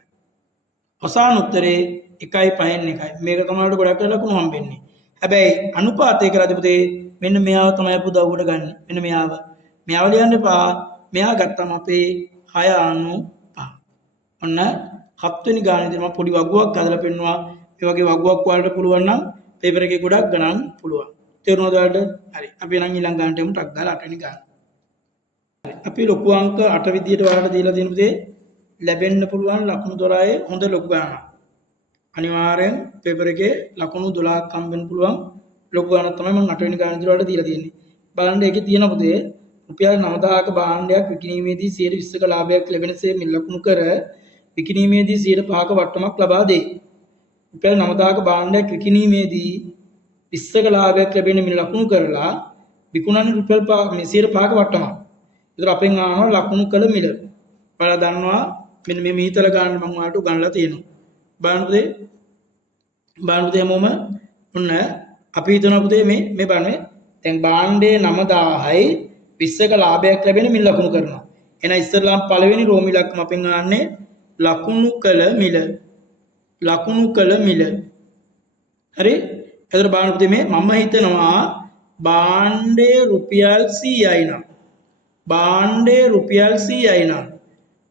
අවසාන උත්තරේ 1යි 5න් 1යි. මේක තමයි ගොඩක් ලකුණු හම්බෙන්නේ. හැබැයි අනුපාතය කරද්දී පුතේ මෙන්න මෙයාව තමයි අපි උදව්වට ගන්න. මෙන්න මෙයාව ලියන්න එපා. මෙයා ගත්තම අපේ 6.5. ඔන්න 7 වෙනි ගානේදී මම පොඩි වගුවක් හදලා පෙන්නවා. මේ වගේ වගුවක් වලට පුළුවන් නම් පේපර් එකේ ගොඩක් ගණන් පුළුවන්. තේරුණාද ඔයාලට? හරි. අපි නම් ඊළඟ ගානට යමු. ටක් ගාලා 8 වෙනි ගාන. හරි. අපි ලොකු අංක 8 විදියට ඔයාලට දීලා තියෙන පුතේ ලැබෙන්න පුළුවන් ලකුණු 12 හොඳ ලොකු ගානක්. අනිවාර්යෙන් පේපර් එකේ ලකුණු 12ක් හම්බෙන්න පුළුවන් ලොකු ගානක් තමයි මම 8 වෙනි ගානේදී ඔයාලට දීලා තියෙන්නේ. බලන්න ඒකේ තියෙන පුතේ රුපියල් 9000ක භාණ්ඩයක් විකිණීමේදී 120ක ලාභයක් ලැබෙනසේ මිල ලකුණු කර විකිණීමේදී 105ක වට්ටමක් ලබා දෙයි. රුපියල් 9000ක භාණ්ඩයක් විකිණීමේදී 20ක ලාභයක් ලැබෙන මිල ලකුණු කරලා විකුණන්නේ රුපියල් 105ක වට්ටමක්. ඒතර අපෙන් ආනවා ලකුණු කළ මිල. ඔයාලා දන්නවා මෙන්න මේ මීතල ගන්න මම ඔයාලට උගන්ලා තියෙනවා. බලන්න පුතේ මොම ඔන්න අපි හිතනවා පුතේ මේ බලන්න දැන් භාණ්ඩයේ 9000යි 20ක ලාභයක් ලැබෙන මිල ලකුණු කරනවා. එහෙනම් ඉස්සරලාම පළවෙනි රෝම ඉලක්කම අපෙන් ආන්නේ ලකුණු කළ මිල. ලකුණු කළ මිල. හරි? එතකොට බලන්න පුතේ මේ මම හිතනවා භාණ්ඩයේ රුපියල් 100යි නම් භාණ්ඩයේ රුපියල් 100යි නම්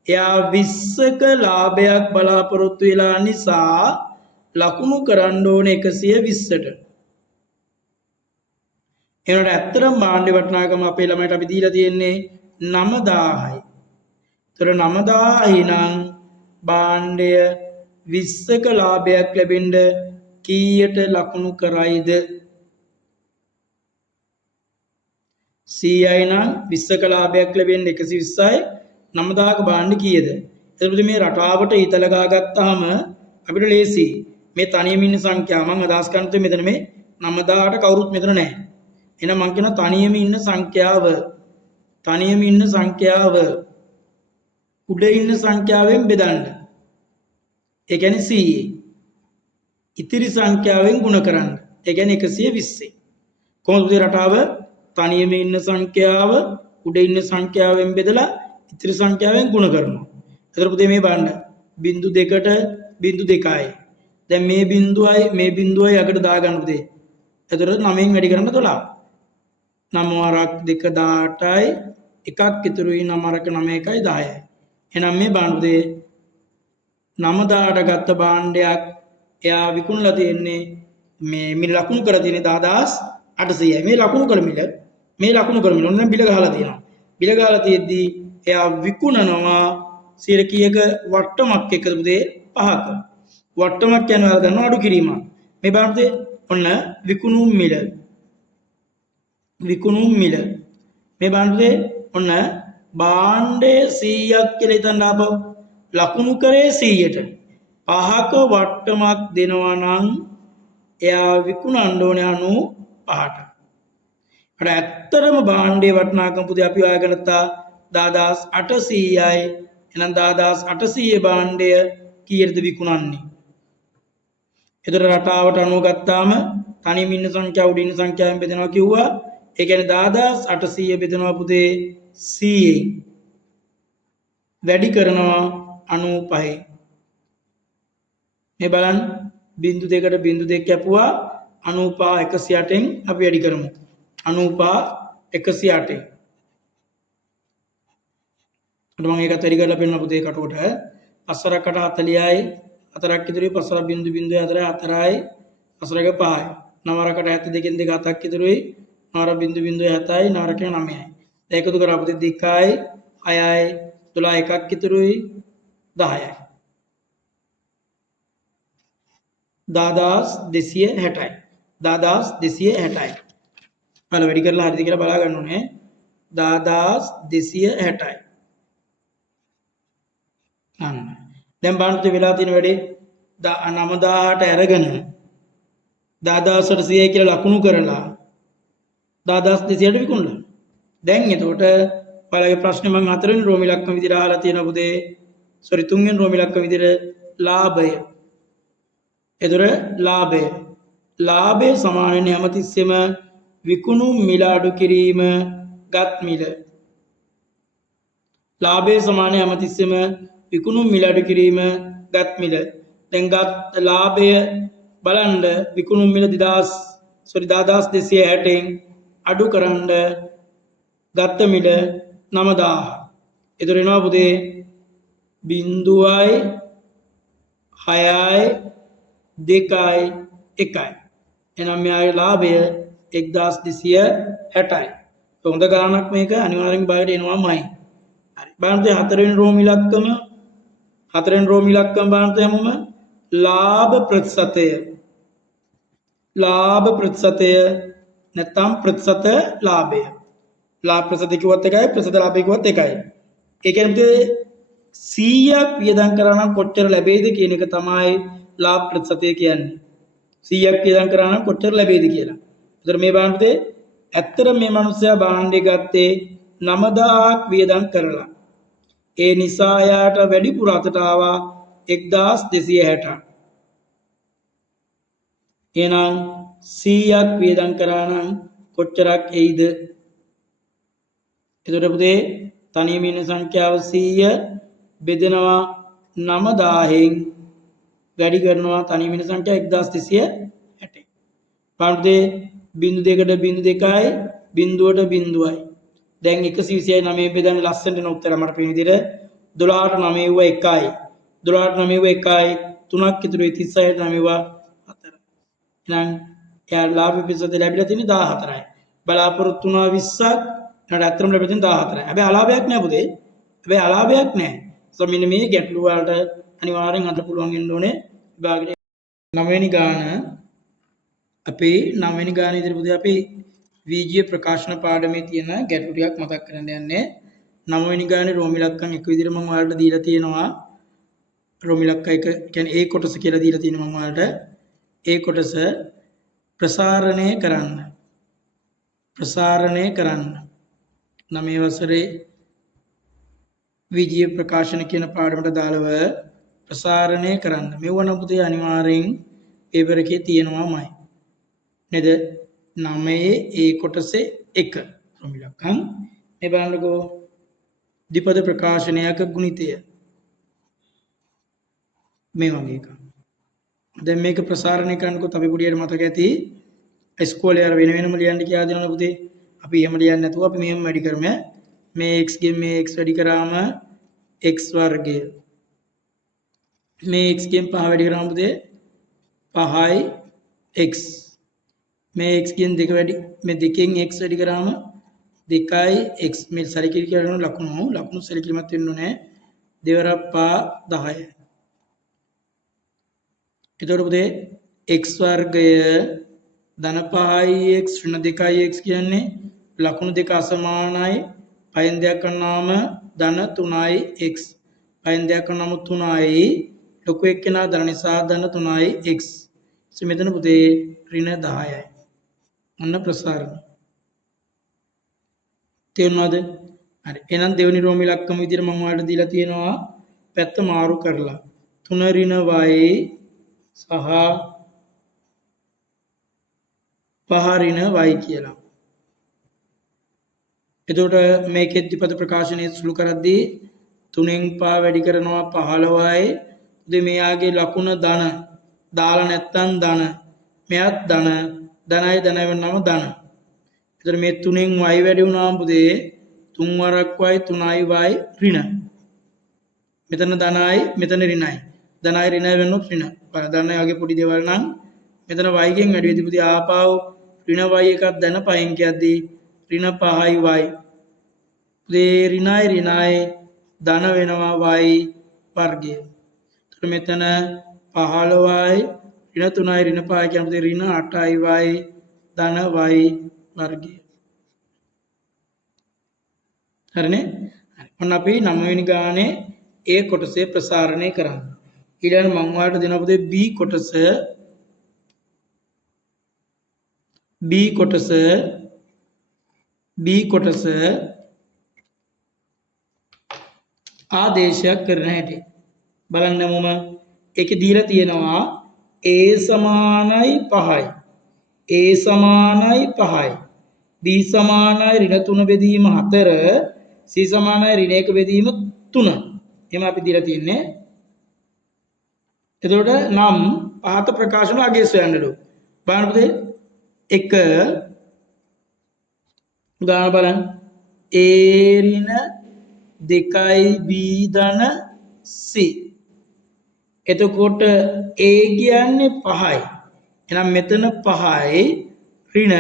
එයා 20ක ලාභයක් බලාපොරොත්තු වෙලා නිසා ලකුණු කරන්න ඕනේ 120ට. එනකොට ඇත්තටම භාණ්ඩේ වටිනාකම අපේ ළමයට අපි දීලා තියෙන්නේ 9000යි. ඒතර 9000යි නම් භාණ්ඩය 20ක ලාභයක් ලැබෙන්න කීයට ලකුණු කරයිද? 100යි නම් 20ක ලාභයක් ලැබෙන්න 120යි 9000ක භාණ්ඩ කීයද? එතකොට මේ රටාවට ඊතල ගාගත්තාම අපිට ලේසි. මේ තනියම ඉන්න සංඛ්‍යාව මම අදහස් කරන්නේ මෙතන මේ 9000ට කවුරුත් මෙතන නැහැ. එහෙනම් මම කියන තනියම ඉන්න සංඛ්‍යාව උඩ ඉන්න සංඛ්‍යාවෙන් බෙදන්න. ඒ කියන්නේ 100. ඉතිරි සංඛ්‍යාවෙන් ගුණ කරන්න. ඒ කියන්නේ 120. කොහොමද රටාව? තනියම ඉන්න සංඛ්‍යාව උඩ ඉන්න සංඛ්‍යාවෙන් බෙදලා ඉතිරි සංඛ්‍යාවෙන් ගුණ කරනවා. එතකොට පුතේ මේ බලන්න. බිංදු 2ට බිංදු 2යි. දැන් මේ බිංදුවයි යකට දාගන්න පුතේ. එතකොට 9න් වැඩි කරන්න 12. 9 වරක් 2 18යි එකක් ඉතුරුයි 9 වරක 9 1යි 10යි. එහෙනම් මේ බාණ්ඩේ 9000ට ගත්ත භාණ්ඩයක් එයා විකුණලා තියෙන්නේ මේ මිල ලකුණු කරලා තියෙන්නේ 10800යි. මේ ලකුණු කළ මිල ඔන්න බිල ගහලා තියෙනවා. බිල ගහලා තියෙද්දි එයා විකුණනවා සිර කීයක වට්ටමක් එකද පුතේ 5ක. වට්ටමක් කියන්නේ අර ගන්න අඩු කිරීමක්. මේ බාණ්ඩේ ඔන්න විකුණු මිල මේ බාණ්ඩේ ඔන්න භාණ්ඩේ 100ක් කියලා හිතන්න ආපහු ලකුණු කරේ 100ට 5ක වට්ටමක් දෙනවා නම් එයා විකුණන්න ඕනේ 95ට. අර ඇත්තටම භාණ්ඩේ වටිනාකම පුතේ අපි හොයාගෙන තා 10800යි. එහෙනම් 10800 භාණ්ඩය කීයටද විකුණන්නේ? ඒතර රටාවට අනුව ගත්තාම තනියම ඉන්න සංඛ්‍යාව උඩින් ඉන්න සංඛ්‍යාවෙන් බෙදනවා කිව්වා. ඒ කියන්නේ 10800 බෙදනවා පුතේ 100ෙන්. වැඩි කරනවා 95යි. මේ බලන්න බිංදු දෙකට බිංදු දෙක කැපුවා 95 108න් අපි වැඩි කරමු. 95 108න්. මම ඒකත් වැඩි කරලා පෙන්නන පුතේ කටුවට 5කට 40යි 4ක් ඉදිරියේ 5 බිංදු බිංදු 4යි 5ක 5යි 9කට 72න් 2 7ක් ඉදිරියේ 9 බිංදු බිංදු 7යි 9ක 9යි. දැන් එකතු කරා පුතේ 2යි 6යි 12 එකක් ඉතුරුයි 10යි 10260යි 10260යි. බලන්න වැඩි කරලා හරිද කියලා බලා ගන්න ඕනේ. 10260යි. අන්න. දැන් බලන්න වෙලා තියෙන වැඩේ 9000ට අරගෙන 10800 කියලා ලකුණු කරලා 10200ට විකුණලා. දැන් එතකොට ඔයාලගේ ප්‍රශ්නේ මම හතරවෙනි රෝම ඉලක්කම විදිහට අහලා තියෙනවා පුතේ. තුන්වෙනි රෝම ඉලක්කම විදිහට ලාභය. ඒතර ලාභය සමාන වෙන්නේ හැමතිස්සෙම විකුණු මිල අඩු කිරීම ගත් මිල. ලාභය සමාන හැමතිස්සෙම විකුණු මිල අඩු කිරීම ගත් මිල. දැන් ගත් ලාභය බලන්න විකුණු මිල 10260න් අඩු කරන්න ගත්ත මිල 9000. ඒතර එනවා පුතේ 0යි 6යි 2යි 1යි. එහෙනම් මෙයාගේ ලාභය 1260යි. හොඳ ගාණක් මේක අනිවාර්යෙන් බාහිර එනවාමයි. හරි. බලන්න හතරවෙනි රෝම ඉලක්කම බලන්න යමුම ලාභ ප්‍රතිශතය නැත්නම් ප්‍රතිශත ලාභය. ලාභ ප්‍රතිශත කිව්වත් එකයි ප්‍රතිශත ලාභය කිව්වත් එකයි. ඒ කියන්නේ 100ක් වියදම් කරා නම් කොච්චර ලැබෙයිද කියන එක තමයි ලාභ ප්‍රතිශතය කියන්නේ. 100ක් වියදම් කරා නම් කොච්චර ලැබෙයිද කියලා. ඒතර මේ බාණ්ඩේ ඇත්තට මේ මිනිස්සයා බාණ්ඩේ ගත්තේ 9000ක් වියදම් කරලා. ඒ නිසා යාට වැඩිපුර අතට ආවා 1260. එහෙනම් 100ක් වියදම් කරා නම් කොච්චරක් එයිද? එතකොට පුතේ තනියම ඉන්න සංඛ්‍යාව 100 බෙදෙනවා 9000න් වැඩි කරනවා තනියම ඉන්න සංඛ්‍යාව 1260. පාඩේ බිංදු දෙකට බිංදු දෙකයි බිංදුවට බිංදුවයි. දැන් 129 බෙදන්නේ ලස්සනට න උත්තර මට පේන විදිහට 12ට 9 ව 1යි 12ට 9 ව 1යි 3ක් ඉතුරුයි 36ට 9 ව 4. එහෙනම් එයා ලාභ ප්‍රතිශත ලැබිලා තියෙන්නේ 14යි. බලාපොරොත්තු වුණා 20ක් ඊට අතරම ලැබෙන්නේ 14යි. හැබැයි අලාභයක් නෑ පුතේ. අලාභයක් නෑ. මෙන්න මේ ගැටලුව වලට අනිවාර්යෙන් අද පුළුවන් වෙන්න ඕනේ විභාගෙට. 9 වෙනි ගාන අපේ 9 වෙනි ගාන ඉදිරි පුතේ අපි විජය ප්‍රකාශන පාඩමේ තියෙන ගැටලු ටිකක් මතක් කරන්න යන්නේ. 9 වෙනි ගානේ රෝම ඉලක්කම් එක විදිහට මම ඔයාලට දීලා තියෙනවා. රෝම ඉලක්ක එක කියන්නේ ඒ කොටස කියලා දීලා තියෙනවා මම ඔයාලට. ඒ කොටස ප්‍රසාරණය කරන්න 9 වසරේ විජය ප්‍රකාශන කියන පාඩමට දාලව ප්‍රසාරණය කරන්න. මෙව නම් පුතේ අනිවාර්යෙන් පේපර් එකේ තියෙනවාමයි. නේද? 9 ඒ කොටසේ 1 රෝම ඉලක්කම් මේ බලන්නකෝ ද්විපද ප්‍රකාශනයක ගුණිතය මේ වගේ එකක්. දැන් මේක ප්‍රසාරණය කරනකොට අපි පොඩියට මතක ඇති ඉස්කෝලේ අර වෙන වෙනම ලියන්න කියලා දෙනවා පුතේ. අපි එහෙම ලියන්නේ නැතුව අපි මෙහෙම වැඩි කරමු. මේ x ගෙන් මේ x වැඩි කරාම x වර්ගය. මේ x ගෙන් 5 වැඩි කරාම පුතේ 5යි x. මේ x ගෙන් 2 වැඩි මේ දෙකෙන් x වැඩි කරාම 2යි x. මේ සැලකිලි කරන ලකුණු සැලකිලිමත් වෙන්න ඕනේ. 2 වරක් 5 10යි. එතකොට පුතේ x වර්ගය ධන 5යි x ඍණ 2යි x කියන්නේ ලකුණු දෙක අසමානයි. පහෙන් දෙයක් කරනාම ධන 3යි x. පහෙන් දෙයක් කරනාම 3යි. ලොකු එක්කෙනා ධන නිසා ධන 3යි x. මෙතන පුතේ ඍණ 10යි. අන්න ප්‍රසාරණ. තේරුණාද? හරි. එහෙනම් දෙවෙනි රෝම ඉලක්කම විදිහට මම ඔයාලට දීලා තියෙනවා පැත්ත මාරු කරලා 3 ඍණ y සහ 5 ඍණ y කියලා. එතකොට මේකෙ ද්විපද ප්‍රකාශනයේ සුළු කරද්දී 3න් 5 වැඩි කරනවා 15යි. ඉතින් මෙයාගේ ලකුණ ධන දාලා නැත්තම් ධන. මෙයත් ධන. ධනයි ධනයි වෙනම ධන. එතකොට මේ 3න් y වැඩි වුණාම පුතේ 3 වරක් y 3යි y ඍණ. මෙතන ධනයි මෙතන ඍණයි. ධනයි ඍණයි වෙනොත් ඍණ. ධනයි වගේ පොඩි දේවල් නම් මෙතන y ගෙන් වැඩි වෙද්දී පුතේ ආපාව ඍණ y එකක් ධන 5න් කියද්දී ඍණ 5යි y. පුතේ ඍණයි ඍණයි ධන වෙනවා y වර්ගය. එතකොට මෙතන 15යි ඍණ 3යි ඍණ 5යි කියන පුතේ ඍණ 8යි y ධන y වර්ගය. හරිනේ? හරි. ඔන්න අපි 9 වෙනි ගානේ A කොටසේ ප්‍රසාරණය කරන්න. ඊළඟ මම ඔයාලට දෙනවා පුතේ B කොටස. B කොටස ආදේශයක් කරන හැටි. බලන්න මම ඒකේ දීලා තියෙනවා A සමානයි 5යි. A සමානයි 5යි. B සමානයි ඍණ 3 බෙදීම 4. C සමානයි ඍණ 1 බෙදීම 3. එහෙම අපි දීලා තියන්නේ. එතකොට නම් පහත ප්‍රකාශන අගය සොයන්නලු. බලන්න පුතේ 1 උදාහරණ බලන්න. A ඍණ 2යි B ධන C. එතකොට A කියන්නේ 5යි. එහෙනම් මෙතන 5යි ඍණ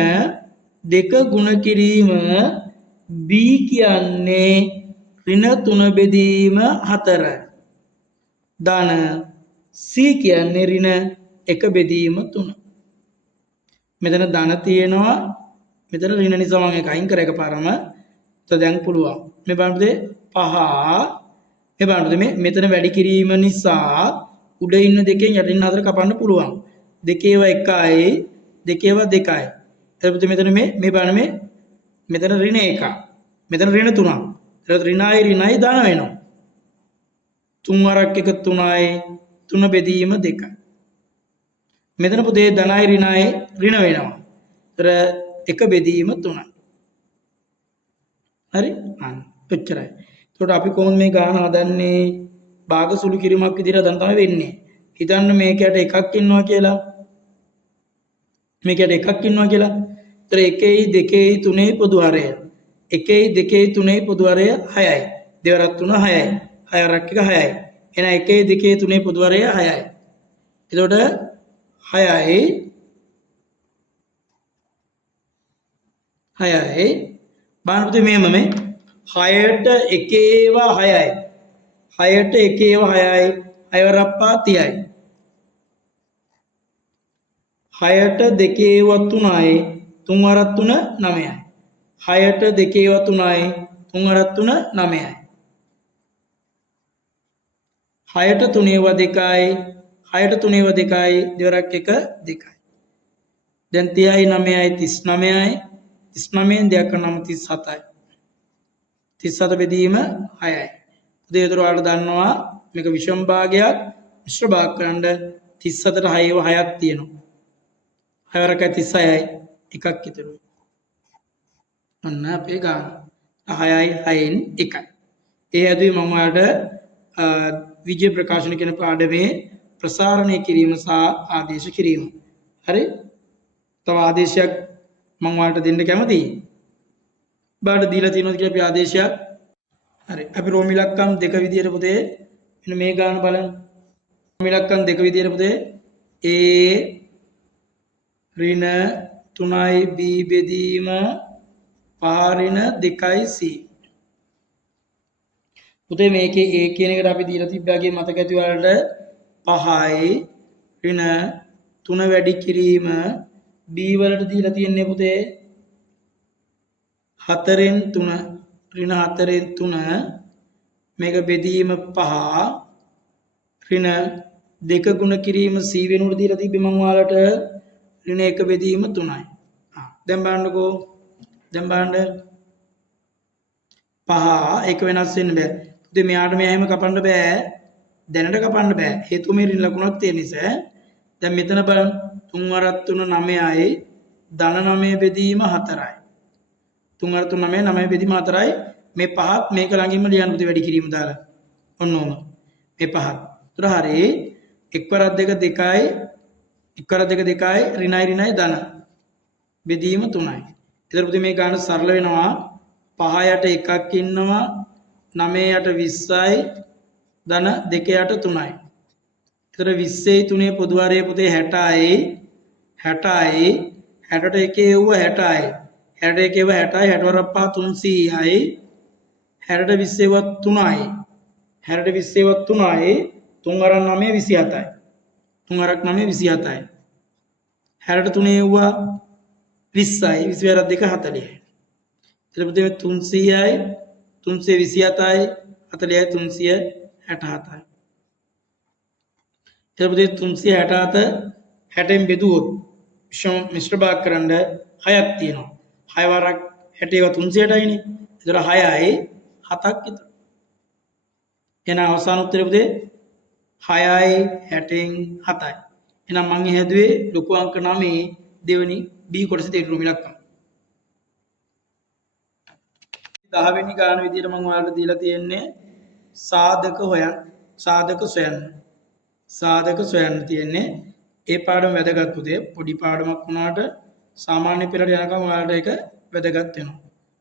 2 ගුණ කිරීම B කියන්නේ ඍණ 3 බෙදීම 4යි. ධන C කියන්නේ ඍණ 1 බෙදීම 3. මෙතන ධන තියෙනවා. මෙතන ඍණ නිසා මම ඒක අයින් කර එකපාරම. දැන් පුළුවන්. මේ බලන්න 5 මේ බලන්න මෙතන වැඩි කිරීම නිසා උඩ ඉන්න දෙකෙන් යටින් හතර කපන්න පුළුවන්. දෙකේව 1යි දෙකේව 2යි. එතකොට මෙතන මේ බලන්න මෙතන ඍණ 1ක්. මෙතන ඍණ 3ක්. එතකොට ඍණයි ඍණයි ධන වෙනවා. 3 වරක් 1 3යි 3 බෙදීම 2යි. මෙතන පුතේ ධනයි ඍණයි ඍණ වෙනවා. ඒතර 1 බෙදීම 3යි. හරි? ඔච්චරයි. එතකොට අපි කොහොමද මේ ගාන හදන්නේ? භාග සුළු කිරීමක් විදිහට දැන් තමයි වෙන්නේ. හිතන්න මේකට එකක් ඉන්නවා කියලා. මේකට එකක් ඉන්නවා කියලා. ඒතර 1යි 2යි 3යි පොදු හරය. 1යි 2යි 3යි පොදු හරය 6යි. දෙවරක් 3 6යි. 6 වරක් 1 6යි. එහෙනම් 1යි 2යි 3යි පොදු හරය 6යි. එතකොට 6යි බලන්න පුතේ මෙහෙම මේ 6ට 1 ඒවා 6යි. 6ට 1 ඒවා 6යි. 6 වරක් 5 30යි. 6ට 2 ඒවා 3යි. 3 වරක් 3 9යි. 6ට 2 ඒවා 3යි. 3 වරක් 3 9යි. 6ට 3 ඒවා 2යි. 6ට 3 ඒවා 2යි. දෙවරක් 1 2යි. දැන් 30යි 9යි 39යි. 39න් දෙයක් කරනම 37යි. 37 බෙදීම 6යි. උදේ උදේ ඔයාලට දන්නවා මේක විෂම භාගයක් මිශ්‍ර භාග කරන්න 37ට 6 6ක් තියෙනවා. 6 වරකයි 36යි එකක් ඉතුරු. අන්න අපේ ගාන 6යි 6න් 1යි. ඒ ඇදුවේ මම ඔයාලට විජය ප්‍රකාශන කියන පාඩමේ ප්‍රසාරණය කිරීම සහ ආදේශ කිරීම. හරි? තව ආදේශයක් මම ඔයාලට දෙන්න කැමතියි. බාට දීලා තියෙනවා කියලා අපි ආදේශයක් හරි අපි රෝම ඉලක්කම් දෙක විදියට පුතේ මෙන්න මේ ගාන බලන්න රෝම ඉලක්කම් දෙක විදියට පුතේ a ඍණ 3යි b බෙදීම 5 ඍණ 2යි c පුතේ මේකේ a කියන එකට අපි දීලා තිබ්බාගේ මතක ඇති වලට 5යි ඍණ 3 වැඩි කිරීම b වලට දීලා තියෙන්නේ පුතේ 4න් 3 ඍණ 4න් 3 මේක බෙදීම 5 ඍණ 2 ගුණ කිරීම c වෙනුවට දීලා තිබ්බේ මම ඔයාලට ඍණ 1 බෙදීම 3යි. දැන් බලන්නකෝ. දැන් බලන්න 5 එක වෙනස් වෙන්න බෑ. ඉතින් මෙයාට මෙහෙම කපන්න බෑ. දැනට කපන්න බෑ. හේතුව මේ ඍණ ලකුණක් තියෙන නිසා. දැන් මෙතන බලන්න 3 වරක් 3 9යි ධන 9 බෙදීම 4යි. 3 වරක් 3 9 9 බෙදීම 4යි. මේ පහත් මේක ළඟින්ම ලියන්න පුතේ වැඩි කිරීම දාලා. ඔන්න ඕම. මේ පහත්. උතර හරි 1 වරක් 2 2යි 1 වරක් 2 2යි ඍණයි ඍණයි ධන බෙදීම 3යි. ඒතර පුතේ මේ ගාන සරල වෙනවා 5 යට එකක් ඉන්නවා 9 යට 20යි ධන 2 යට 3යි. ඒතර 20යි 3 පොදු හරය පුතේ 60යි 60යි 60ට එකේ එව්ව 60යි 60 එකේ එව්ව 60යි 60 වරක් 5 300යි 60ට 20 එව්ව 3යි 60ට 20 එව්ව 3යි 3 වරක් 9 27යි 3 වරක් 9 27යි 60ට 3 එව්ව 20යි 20 වරක් 2 40යි එතකොට පුතේ 300යි 327යි 40යි 367යි එතකොට 367 60න් බෙදුවොත් මිශ්‍ර භාග කරන්න 6ක් තියෙනවා 6 වරක් 60 ඒවා 360යිනේ ඒතර 6යි 7ක් විතර එහෙනම් අවසාන උත්තරේ පුතේ 6යි 60න් 7යි එහෙනම් මම හැදුවේ ලොකු අංක 9 දෙවෙනි B කොටසේ තේරුම් රෝම ඉලක්කම් 10 වෙනි ගාන විදියට මම ඔයාලට දීලා තියෙන්නේ සාධක හොයන්න සාධක සොයන්න තියෙන්නේ ඒ පාඩම වැදගත් පුතේ පොඩි පාඩමක් වුණාට සාමාන්‍ය පෙළට යනකම් ඔයාලට ඒක වැදගත් වෙනවා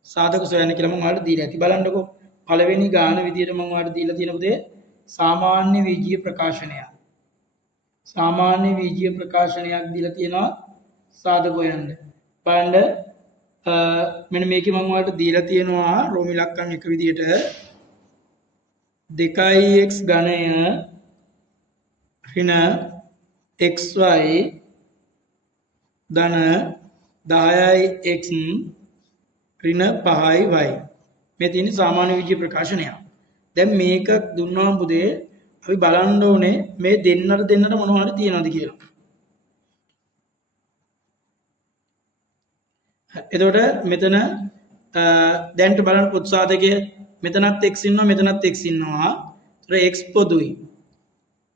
සාධක සොයන්න කියලා මම ඔයාලට දීලා ඇති බලන්නකෝ පළවෙනි ගාන විදියට මම ඔයාලට දීලා තියෙන පුතේ සාමාන්‍ය වීජීය ප්‍රකාශනයක් දීලා තියෙනවා සාධක හොයන්න බලන්න මෙන්න මේකේ මම ඔයාලට දීලා තියෙනවා රෝම ඉලක්කම් එක විදියට 2x ඝනය ඍණ xy ධන 10x ඍණ 5y මේ තියෙන සාමාන්‍ය විජ්ජීය ප්‍රකාශනය. දැන් මේක දුන්නාම පුතේ අපි බලන්න ඕනේ මේ දෙන්නට මොනවා හරි තියනවද කියලා. එතකොට මෙතන දැන්ට බලන්න පුත්සාධකය මෙතනත් x ඉන්නවා මෙතනත් x ඉන්නවා. ඒතර x පොදුයි.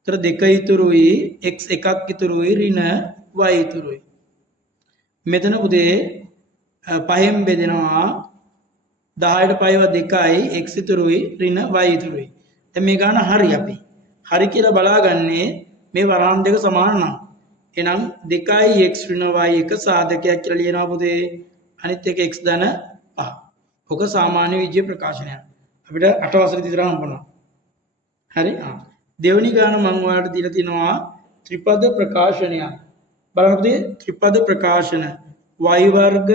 ඒතර 2 ඉතුරුයි x එකක් ඉතුරුයි ඍණ y ඉතුරුයි. මෙතන පුතේ 5න් බෙදෙනවා 10ට 5ව 2යි x ඉතුරුයි ඍණ y ඉතුරුයි. දැන් මේ ගාන හරි අපි. හරි කියලා බලාගන්නේ මේ වරහන් දෙක සමාන නම්. එහෙනම් 2යි x ඍණ y එක සාධකයක් කියලා ලියනවා පුතේ. අනිත් එක x ධන 5. ඔක සාමාන්‍ය විජ්ජීය ප්‍රකාශනයක්. අපිට 8 වසරේ විතර හම්බුණා. හරි? දෙවෙනි ගාන මම ඔයාලට දීලා තිනවා ත්‍රිපද ප්‍රකාශනයක්. බලන්න පුතේ ත්‍රිපද ප්‍රකාශන y වර්ග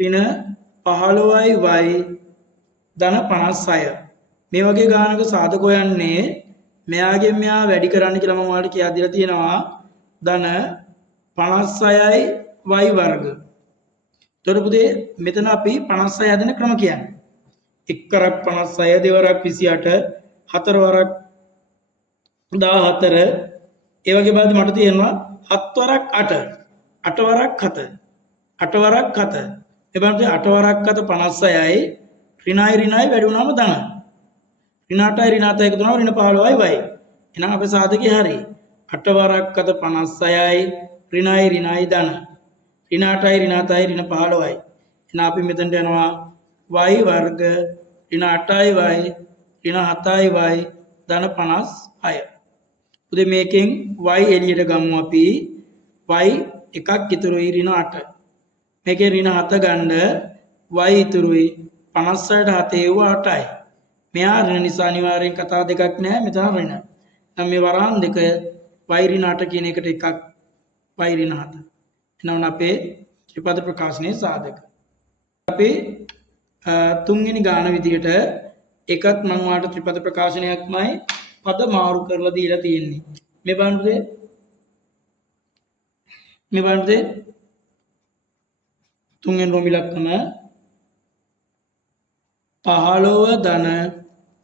ඍණ 15y y ධන 56. මේ වගේ ගානක සාධක හොයන්නේ මෙයාගෙන් මෙයා වැඩි කරන්න කියලා මම ඔයාලට කියා දීලා තියෙනවා ධන 56යි y වර්ග. එතකොට පුතේ මෙතන අපි 56 හදන ක්‍රම කියන්නේ. 1 වරක් 56 2 වරක් 28 4 වරක් 14 ඒ වගේ බලද්දි මට තියෙනවා 7 වරක් 8 8 වරක් 7 8 වරක් 7 ඒ බලන්න 8 වරක් 7 56යි ඍණයි වැඩි වුණාම ධන ඍණ 8යි ඍණ 7 එකතු වුණාම ඍණ 15යි y එහෙනම් අපේ සාධකේ හරි 8 වරක් 7 56යි ඍණයි ධන ඍණ 8යි ඍණ 7යි ඍණ 15යි එහෙනම් අපි මෙතනට යනවා y වර්ග ඍණ 8යි y ඍණ 7යි y ධන 56 උදේ මේකෙන් y එළියට ගමු අපි y එකක් ඉතුරුයි ඍණ 8 මේකේ ඍණ 7 ගන්න y ඉතුරුයි 58 7 8යි. මෙයා ඍණ නිසා අනිවාර්යෙන් කතා දෙකක් නැහැ මෙතන ඍණ. දැන් මේ වරහන් දෙක y ඍණ 8 කියන එකට එකක් y ඍණ 7. එනවන අපේ ත්‍රිපද ප්‍රකාශනයේ සාධක. අපි තුන්වෙනි ගාන විදිහට එකත් මම වාට ත්‍රිපද ප්‍රකාශනයක්මයි පද මාරු කරලා දීලා තියෙන්නේ. මේ බලන්නද තුන්වෙනි රෝම ඉලක්කම 15 ධන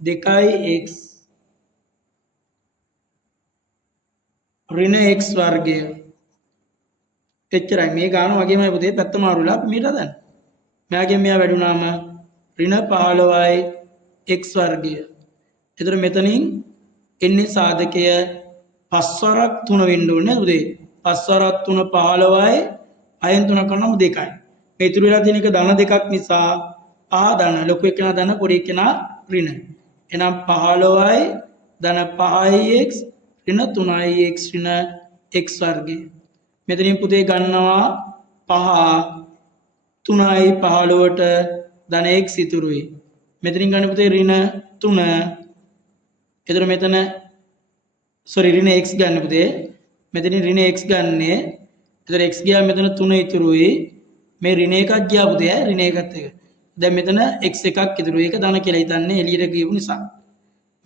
2x ඍණ x වර්ගය. එච්චරයි මේ ගාන වගේමයි පුතේ පැත්ත මාරුලා අපි මීට හදන්න. මෙයාගෙන් මෙයා වැඩුණාම ඍණ 15යි x වර්ගය. එතකොට මෙතනින් එන්නේ සාධකය පස්වරක් 3 වෙන්න ඕනේ පුතේ. පස්වරක් 3 15යි අයෙන් 3 කරනම 2යි. මේ ඉතුරු වෙලා තියෙන එක ධන දෙකක් නිසා පහ ධන ලොකු එකනා ධන පොඩි එකනා ඍණ. එහෙනම් 15යි ධන 5ix ඍණ 3ix ඍණ x වර්ගය. මෙතනින් පුතේ ගන්නවා 5 3යි 15ට ධන x ඉතුරුයි. මෙතනින් ගන්න පුතේ ඍණ 3. එතකොට මෙතන ඍණ x ගන්න පුතේ. මෙතනින් ඍණ x ගන්නේ. එතකොට x ගියා මෙතන 3 ඉතුරුයි. මේ ඍණ එකක් ගියා පුතේ ඍණ එකත් එක. දැන් මෙතන x එකක් ඉතුරුයි. ඒක ධන කියලා හිතන්නේ එළියට ගියපු නිසා.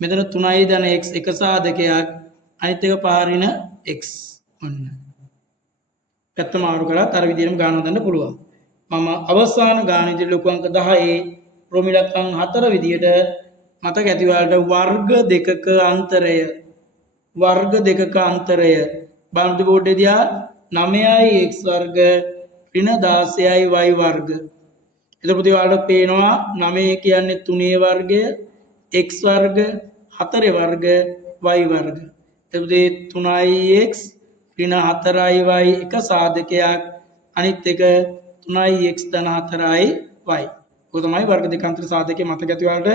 මෙතන 3යි ධන x එක සාධකයක්. අනිත් එක පහ ඍණ x. ඔන්න. පැත්ත මාරු කරලා අර විදිහටම ගාන හදන්න පුළුවන්. මම අවසාන ගාන විදිහට ලොකු අංක 10 රෝම ඉලක්කම් 4 විදිහට මතක ඇති වලට වර්ග දෙකක අන්තරය බාන්දු බෝඩ් එදියා 9යි x වර්ග ඍණ 16යි y වර්ග. එතකොට පුතේ ඔයාලට පේනවා 9 කියන්නේ 3 වර්ගය x වර්ග 4 වර්ග y වර්ග. එතකොට 3ix ඍණ 4යි y එක සාධකයක් අනිත් එක 3ix ධන 4යි y. ඔය තමයි වර්ග දෙක අතර සාධකයේ මතක ඇති වලට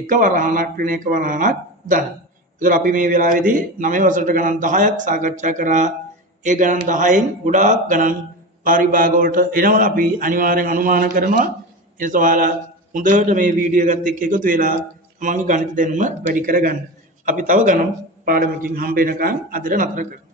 එක වරහණක් ඍණ එක වරහණක් ධන. ඒතර අපි මේ වෙලාවේදී 9 වසරට ගණන් 10ක් සාකච්ඡා කරා. ඒ ගණන් 10න් ගොඩාක් ගණන් පරිභාග වලට එනවා අපි අනිවාර්යෙන් අනුමාන කරනවා. ඒ සවාලා හොඳට මේ වීඩියෝ එකත් එක්ක එකතු වෙලා තමන්ගේ ගණිත දැනුම වැඩි කරගන්න. අපි තව ගණන් පාඩමකින් හම්බ වෙනකන් අදට නතර කරමු.